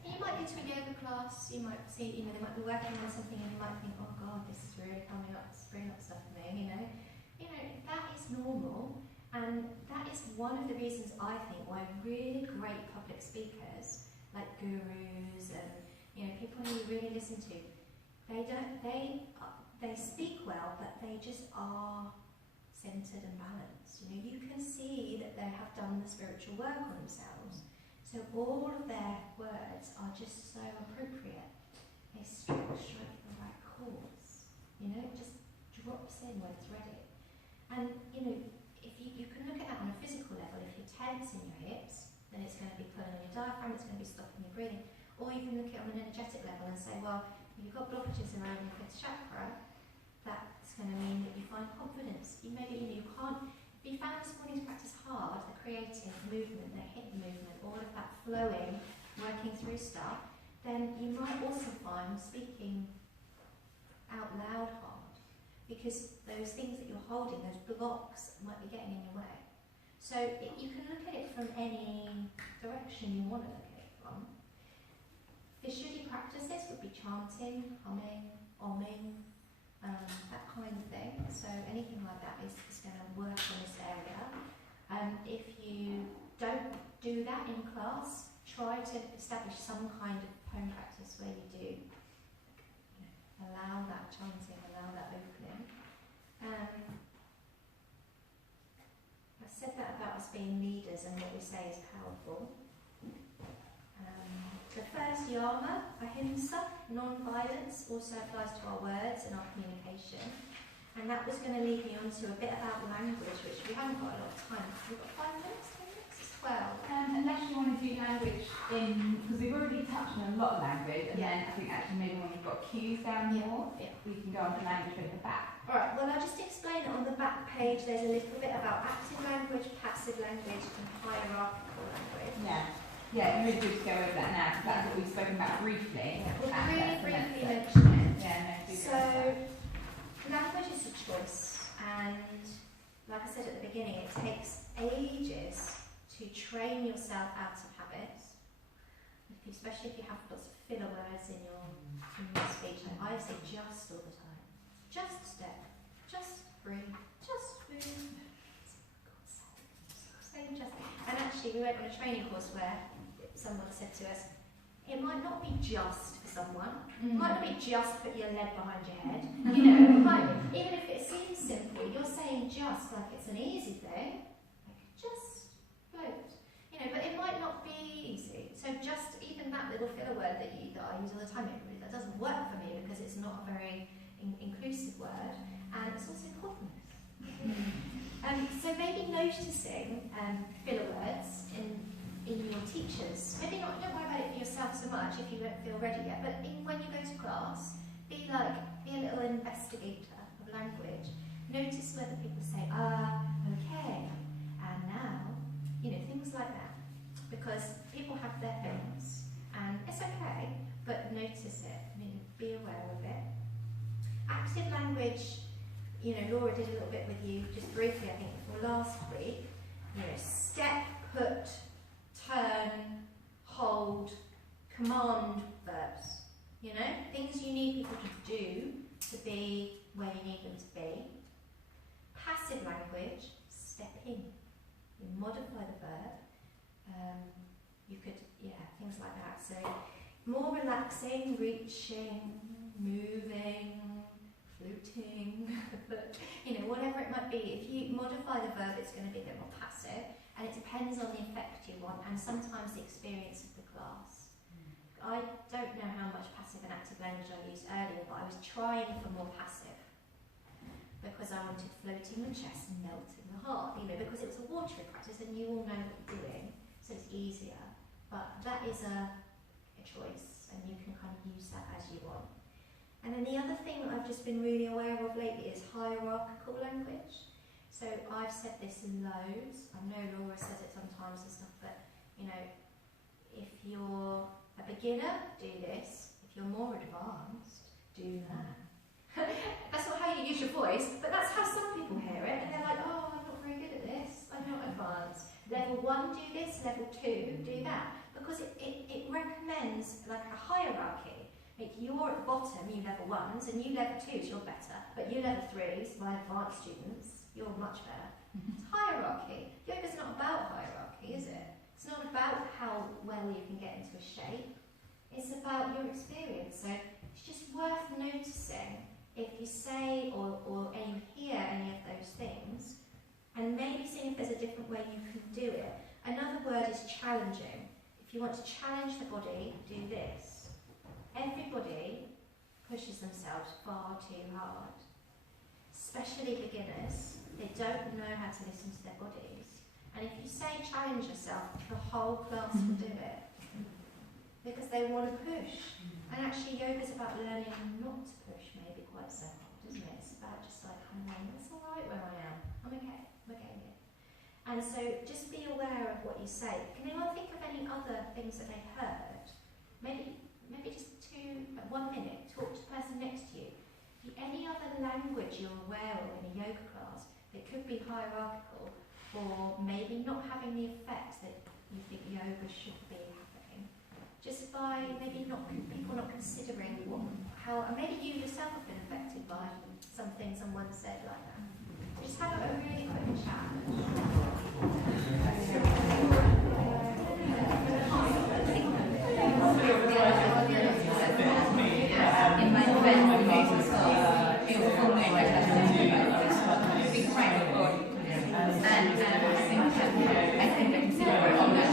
You might go to a yoga class, you might see, you know, they might be working on something and you might think, oh God, this is really coming up, it's bringing up stuff for me, you know. You know, that is normal, and that is one of the reasons I think why really great public speakers, like gurus and, you know, people who you really listen to, they speak well, but they just are centered and balanced. You know, you can see that they have done the spiritual work on themselves. So all of their words are just so appropriate. They strike the right chords. You know, it just drops in when it's ready. And you know, if you can look at that on a physical level. If you're tense in your hips, then it's going to be pulling on your diaphragm. It's going to be stopping your breathing. Or you can look at it on an energetic level and say, well, if you've got blockages around your fifth chakra, that's going to mean that you find confidence. You can't. If you found this morning's practice hard, the creative movement, the hip movement, all of that flowing, working through stuff, then you might also find speaking out loud hard, because those things that you're holding, those blocks, might be getting in your way. So you can look at it from any direction you want to look at it from. Visually practices would be chanting, humming, omming, that kind of thing. So anything like that is going to work in this area. If you don't do that in class, try to establish some kind of home practice where you do, you know, allow that chanting, allow that opening. I said that about us being leaders and what we say is powerful. The first yama, ahimsa, non-violence, also applies to our words and our communication. And that was going to lead me on to a bit about language, which we haven't got a lot of time. We've got 5 minutes, 10 minutes, it's 12. Unless you want to do language because we've already touched on a lot of language, and then I think actually maybe when you've got cues down more, we can go on to language at the back. Alright, well I'll just explain it on the back page. There's a little bit about active language, passive language, and hierarchical language. Yeah, it's really good to go over that now, because that's what we've spoken about briefly. We'll really briefly mention mention it. Yeah, So, language is a choice, and like I said at the beginning, it takes ages to train yourself out of habits, especially if you have lots of filler words in your speech. Like I say just all the time. Just step, just breathe, just move. Saying just. And actually we went on a training course where someone said to us, it might not be just for someone. It might not be just put your leg behind your head. You know, it might, even if it seems simple, you're saying just like it's an easy thing. Like just float. You know, but it might not be easy. So just even that little filler word that I use all the time, that doesn't work for me because it's not a very inclusive word, and it's also pointless. So maybe noticing filler words in your teachers. Maybe not, don't worry about it for yourself so much if you don't feel ready yet, but when you go to class, be a little investigator of language. Notice whether people say, okay, and now, you know, things like that. Because people have their things, and it's okay, but notice it, be aware of it. Active language, you know, Laura did a little bit with you, just briefly, I think, before last week. You know, step, put, turn, hold, command verbs. You know, things you need people to do to be where you need them to be. Passive language, step in. You modify the verb. You could, things like that. So, more relaxing, reaching, moving, floating, you know, whatever it might be. If you modify the verb, it's going to be a bit more passive, and it depends on the effect you want, and sometimes the experience of the class. I don't know how much passive and active language I used earlier, but I was trying for more passive, because I wanted floating the chest and melting the heart, you know, because it was a watering practice, and you all know what you're doing, so it's easier. But that is a choice, and you can kind of use that as you want. And then the other thing I've just been really aware of lately is hierarchical language. So I've said this loads. I know Laura says it sometimes and stuff, but you know, if you're a beginner, do this. If you're more advanced, do that. That's not how you use your voice, but that's how some people hear it, and they're like, oh, I'm not very good at this. I'm not advanced. Level 1, do this. Level 2, do that. Because it recommends like a hierarchy. Like you're at the bottom, you level 1s, and you level 2s, you're better. But you level 3s, my advanced students, you're much better. It's hierarchy. Yoga's not about hierarchy, is it? It's not about how well you can get into a shape. It's about your experience. So it's just worth noticing if you say or you hear any of those things, and maybe seeing if there's a different way you can do it. Another word is challenging. If you want to challenge the body, do this. Everybody pushes themselves far too hard, especially beginners. They don't know how to listen to their bodies. And if you say challenge yourself, the whole class will do it because they want to push. And actually yoga's about learning not to push, maybe quite simple, isn't it? It's about just like, it's alright where I am. I'm okay here. And so just be aware of what you say. Can anyone think of any other things that they've heard? Maybe just 1 minute, talk to the person next to you. Any other language you're aware of in a yoga class that could be hierarchical, or maybe not having the effect that you think yoga should be having, just by maybe people not considering how, and maybe you yourself have been affected by something someone said like that. Just have a really quick chat. In my defense, it was full name, I big friend of God. And I think I consider it on that.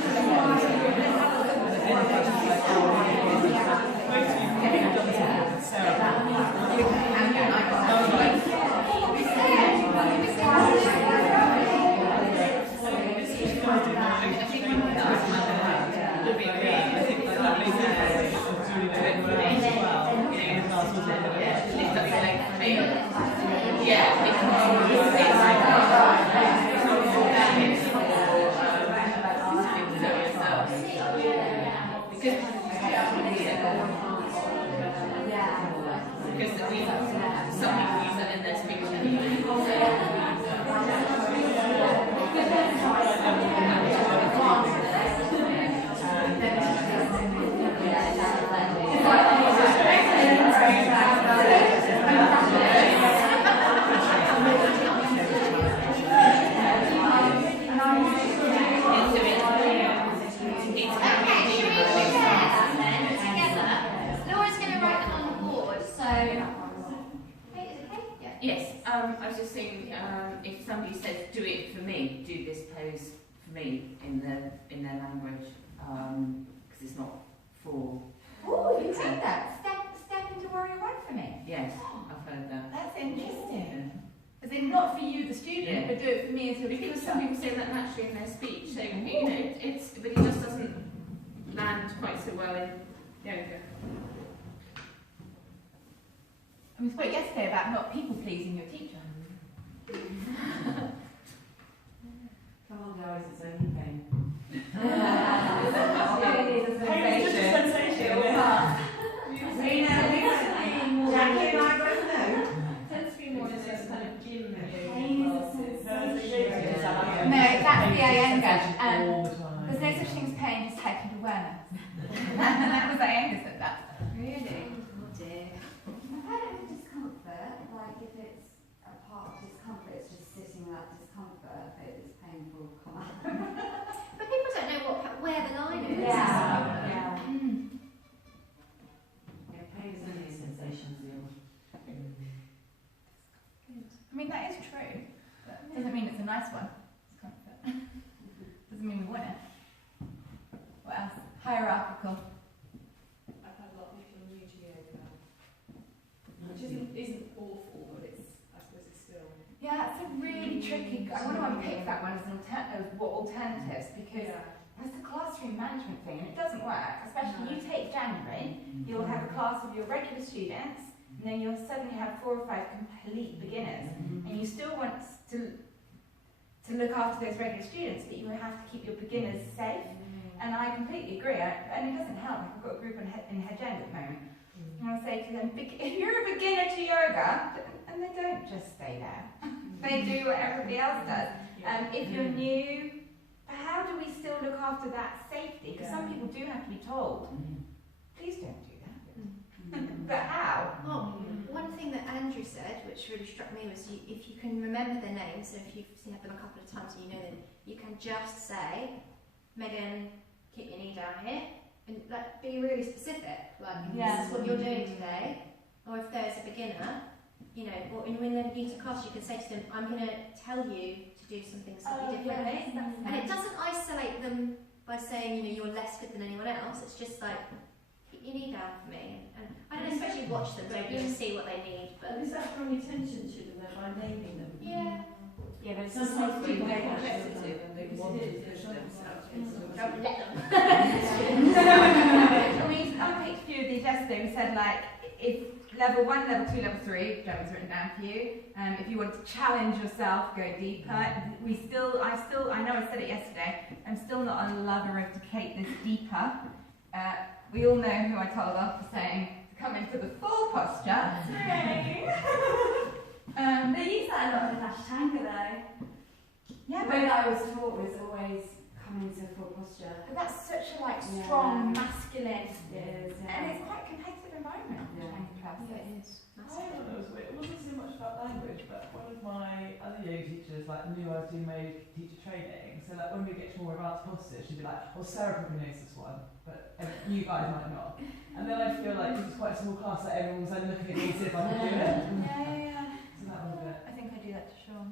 in their language, because it's not for. Oh, you've heard that? Step into warrior one for me. Yes, I've heard that. That's interesting. As in, not for you, the student, but do it for me as your Because teacher. some people say that naturally in their speech, so you know, but it just doesn't land quite so well in yoga. And we spoke yesterday about not people pleasing your teacher. Come on, guys, it's only pain. Pain is a sensation. Jackie and I both know. Tends to be more in this kind of gym Pain is a sensation. No, that's the Iyengar. All the time. There's no such thing as pain, just heightened awareness. That was Iyengar said that. Really? Oh dear. I've had it with discomfort, like if it's a part of discomfort, it's just sitting with that discomfort, but it's painful, come on. But people don't know where the line is. Yeah. Yeah, pain is only a sensation, I mean, that is true. But doesn't mean it's a nice one. It's comfort. Doesn't mean we want it. What else? Hierarchical. I've had a lot of people new to yoga, which isn't awful, but I suppose it's still. Yeah, that's a really tricky. I want to unpick that one as an alternatives because that's the classroom management thing, and it doesn't work. Especially you take January, you'll have a class of your regular students, and then you'll suddenly have 4 or 5 complete beginners, and you still want to look after those regular students, but you have to keep your beginners safe. And I completely agree, and it doesn't help. I've got a group in Hedgend at the moment, and I say to them, if you're a beginner to yoga, and they don't just stay there, they do what everybody else does. If you're new, how do we still look after that safety? Because some people do have to be told, please don't do that. But how? Well, one thing that Andrew said, which really struck me, was if you can remember their names, so if you've seen them a couple of times and you know them, you can just say, Megan, keep your knee down here, and like be really specific. Like this is what you're doing today. Or if there's a beginner, you know, or when they're new to class, you can say to them, I'm going to tell you to do something slightly differently. And it doesn't isolate them by saying, you know, you're less good than anyone else. It's just like, keep your knee down for me. And I don't know, especially watch them, don't you, to see what they need. But But is that drawing attention to them by naming them? yeah. Yeah, but it's Sometimes just people like are behaviour. competitive and they want to push themselves. Don't let them. We unpicked a few of these yesterday. We said like, if level 1, level 2, level 3, that was written down for you. If you want to challenge yourself, go deeper. I know I said it yesterday, I'm still not a lover of to take this deeper. We all know who I told off for saying to come into the full posture. They use that a lot in Ashtanga though. Yeah, The way that I was taught was always come into full posture. but that's such a like strong, masculine, It is, and it's quite a competitive environment. Yeah. Yeah, it is. I thought it was weird. It wasn't so much about language, but one of my other yoga teachers like knew I was doing my yoga teacher training. So like when we get to more advanced postures, she'd be like, "Well, Sarah probably knows this one, but you guys might not." And then I feel like it was quite a small class that everyone was like looking at me to see if I could do it. Yeah. So that was a bit. I think I do that to Sean.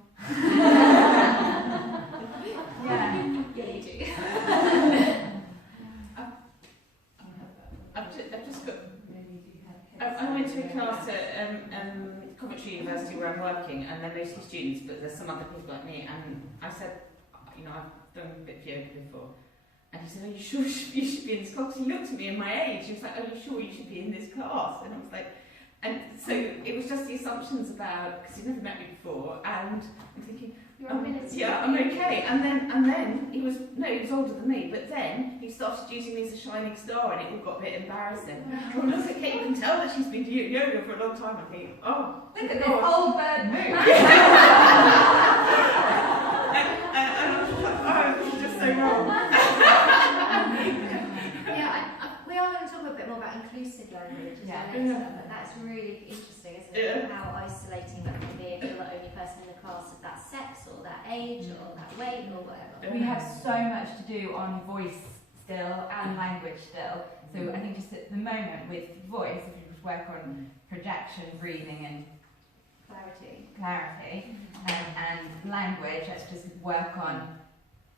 Yeah, you do. I've just got. I went to a class at Coventry University where I'm working, and they're mostly students, but there's some other people like me. And I said, you know, I've done a bit of yoga before. And he said, "Are you sure you should be in this class?" He looked at me in my age. He was like, "Are you sure you should be in this class?" And I was like, and so it was just the assumptions about, because he'd never met me before, and I'm thinking, Your ability. yeah, I'm okay. And then he was older than me, but then he started using me as a shining star, and it all got a bit embarrassing. Oh, look at Kate, you can tell that she's been doing yoga for a long time. I think, oh, Look at this old bird move. and I was like, oh, this is just so wrong. We are going to talk a bit more about inclusive language as Yeah. well, but that's really interesting, isn't it? How isolating that can be if you're the only person in the class of that sex or that age or that weight or whatever. We have so much to do on voice still and language still. So I think just at the moment with voice, if you just work on projection, breathing and Clarity. clarity, and language, let's just work on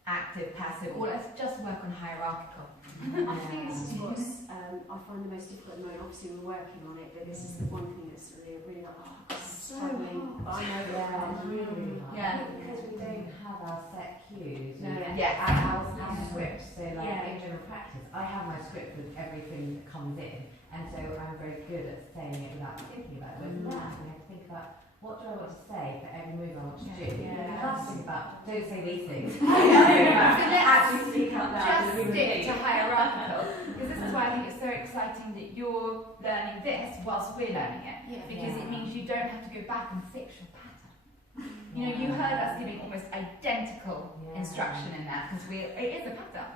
active, passive, or let's just work on hierarchical. I think this is what I find the most difficult at the moment. Obviously, we're working on it, but this is the one thing that's really like, oh, I'm struggling. But I know that It's really hard. Yeah. Because we don't have our set cues. No. Yeah. Our scripts. So like Yeah. in general practice, I have my script with everything that comes in, and so I'm very good at saying it without thinking about it. But that we have to think about, what do I want to say for every move I want to do? Yeah. You have to think about, don't say these things. So let's Actually speak out loud. just stick to hierarchical, because this is why I think it's so exciting that you're learning this whilst we're learning it, Yeah. because it means you don't have to go back and fix your pattern. You know, you heard us giving almost identical instruction in that, because it is a pattern.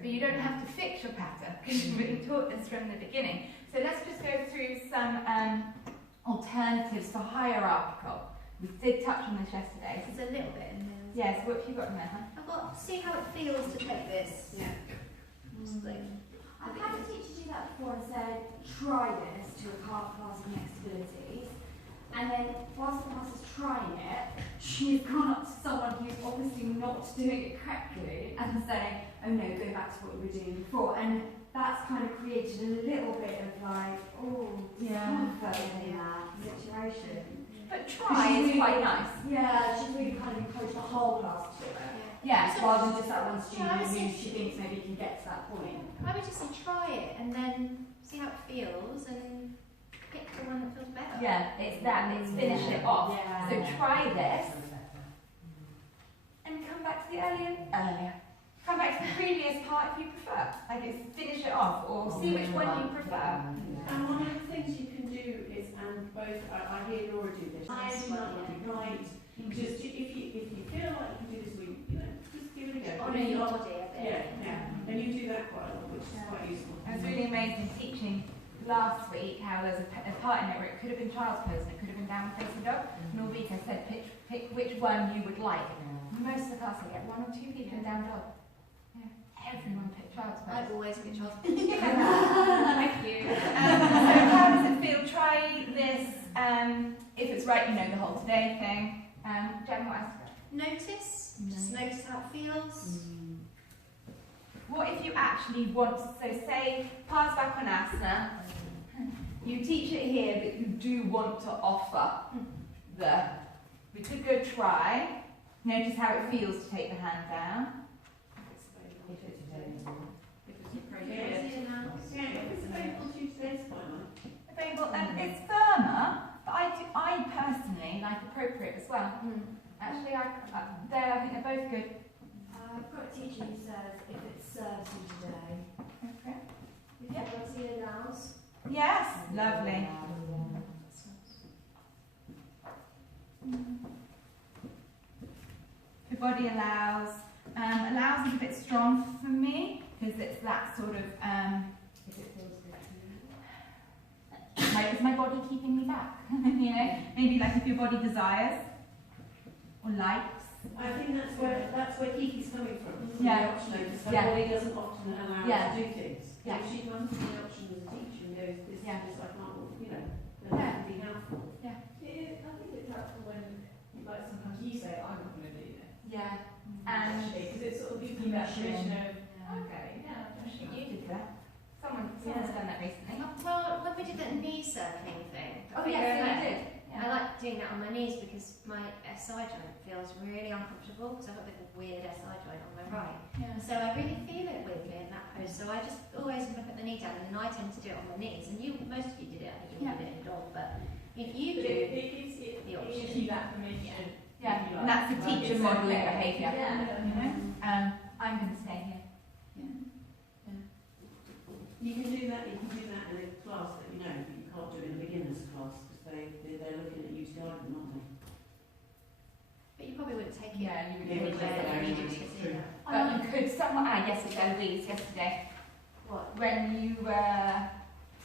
But you don't have to fix your pattern, because you've really taught this from the beginning. So let's just go through some alternatives for hierarchical. We did touch on this yesterday. There's a little bit in there. Yes, what have you got in there, huh? I've got, see how it feels to take this. Yeah. Just like, I've had a teacher do that before and said, try this to a class of next abilities. And then whilst the class is trying it, she's gone up to someone who's obviously not doing it correctly and saying, oh no, go back to what you were doing before. And that's kind of created a little bit of like, oh, discomfort in that situation. But try is quite nice. Yeah, she's really kind of encouraged the whole class to do it. Yeah. Rather than just that one student Yeah, I who see. she thinks maybe can get to that point. I would just say try it and then see how it feels and pick the one that feels better. Yeah, it's that. It's finish it off. Yeah. So try this and come back to the earlier. Come back to the previous part if you prefer. Like it's finish it off or see which one you prefer. And one of the things you can do is, and both, I hear Laura do this, I do not right, just if you feel like you can do this, you know, just give it a go. Honour your body a bit. Yeah, and you do that quite a lot, which is quite useful. It was really amazing teaching last week how there was a part in it where it could have been child's pose and it could have been down facing dog. And all week I said pick which one you would like. Most of the class I get one or two people in down dog. Yeah. Everyone picked child's pose. I've always been child. Thank you. So how does it feel? Try this. If it's right, you know the whole today thing. Jen, what else? Notice. Just notice how it feels. What if you actually want to, so say, Parsvakonasana, you teach it here, but you do want to offer we could go try, notice how it feels to take the hand down. If it's available. Yeah, if it's available to you today, it's fine. Available, and it's firmer, but I personally like appropriate as well. Actually, I think they're both good. I've got a teacher who says if it serves you today, Okay. if your body allows. Yes, lovely. The body allows is a bit strong for me because it's that sort of If it feels good to you. is my body keeping me back? You know, maybe like if your body desires or likes. I think that's where Kiki's coming from. Yeah. Because her Yeah. body doesn't often allow her Yeah. to do things. Yeah. If she comes to the option as a teacher and goes, this Yeah. is I can't, you know, then Yeah. that can be helpful. I think it's helpful when, like, sometimes you say, I'm not going to do this. Yeah. And Because it sort of gives you that permission of, okay, yeah, actually, you did that. Someone's done that recently. Well, when we did that knee circling thing. Oh yes, you did. I like doing that on my knees because my SI joint feels really uncomfortable because I've got a bit of a weird SI joint on my right. Yeah. And so I really feel it with me in that pose. So I just always want to put the knee down and then I tend to do it on my knees. And most of you did it, I think you did it in dog, but if you But do it gives the it option. gives you that permission. Yeah, if you and that's the like. teacher It's modelling okay. behaviour. Yeah. You know? I'm going to stay here. You can do that in a class that you know, but you can't do it in a beginner's class because they're looking at you to guide them, aren't they? But you probably wouldn't take it. Yeah, you would Yeah, take we it. take it. You did It's do true. that. But you could yes, it's Eloise yesterday, What? when you were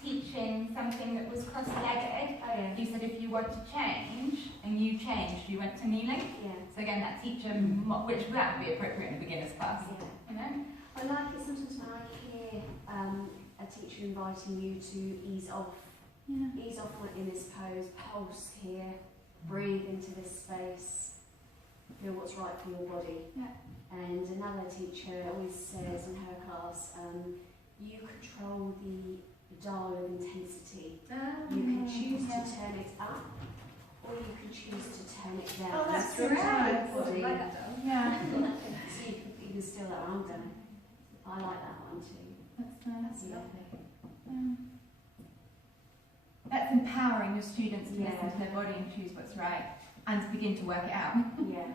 teaching something that was cross-legged, you said if you want to change, and you changed, you went to kneeling. Yeah. So again, that teacher, which that would be appropriate in a beginner's class, you know? I like it sometimes when I hear a teacher inviting you to ease off in this pose, pulse here, breathe into this space, feel what's right for your body. And another teacher always says in her class, you control the dial of intensity. You can choose to turn it up, or you can choose to turn it down. Oh, that's Still great. have your body. Write that down. Yeah. So you can still let arm down. I like that one too. That's Yeah. lovely. That's empowering your students to Yeah. listen to their body and choose what's right and to begin to work it out. Yeah.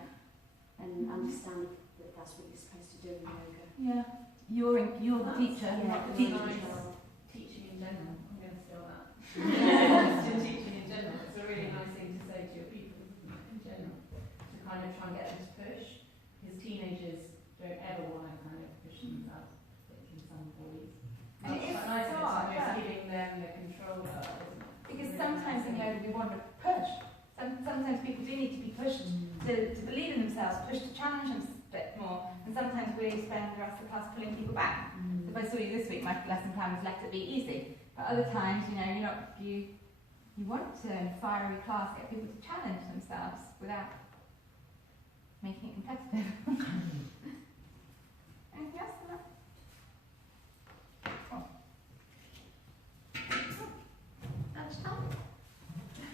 And understand that that's what you're supposed to do in yoga. Yeah. You're the teacher, Yeah, not the you're teacher. the Teaching in general, I'm going to steal that. Just in teaching in general, it's a really nice thing to say to your pupils, isn't it, in general, to kind of try and get them to push, because teenagers don't ever want to kind of push themselves, particularly some boys. And it is It's quite nice, it's hard, almost yeah. giving them the control of it, isn't it? Because sometimes in yoga we want to push. Sometimes people do need to be pushed to believe in themselves, pushed to challenge them a bit more. And sometimes we spend the rest of the class pulling people back. So if I saw you this week, my lesson plan was let it be easy. But other times, you want to, in a fiery class, get people to challenge themselves without making it competitive. Anything else on that?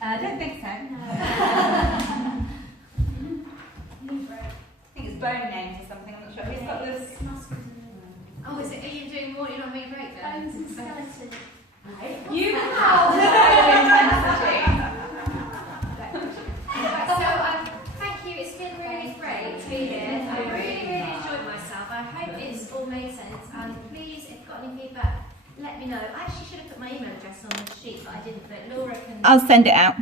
I don't think so. I think it's bone names or something, I'm not sure. Who's got this? Oh, is it? Are you doing more? You're not having a break then? Bones and skeleton. You have intensity. So, thank you. It's been really great to be here. I really, really enjoyed myself. I hope it's all made sense. And please, if you've got any feedback, let me know. I actually should have put my email address on the sheet, but I didn't. But Laura can. I'll send it out.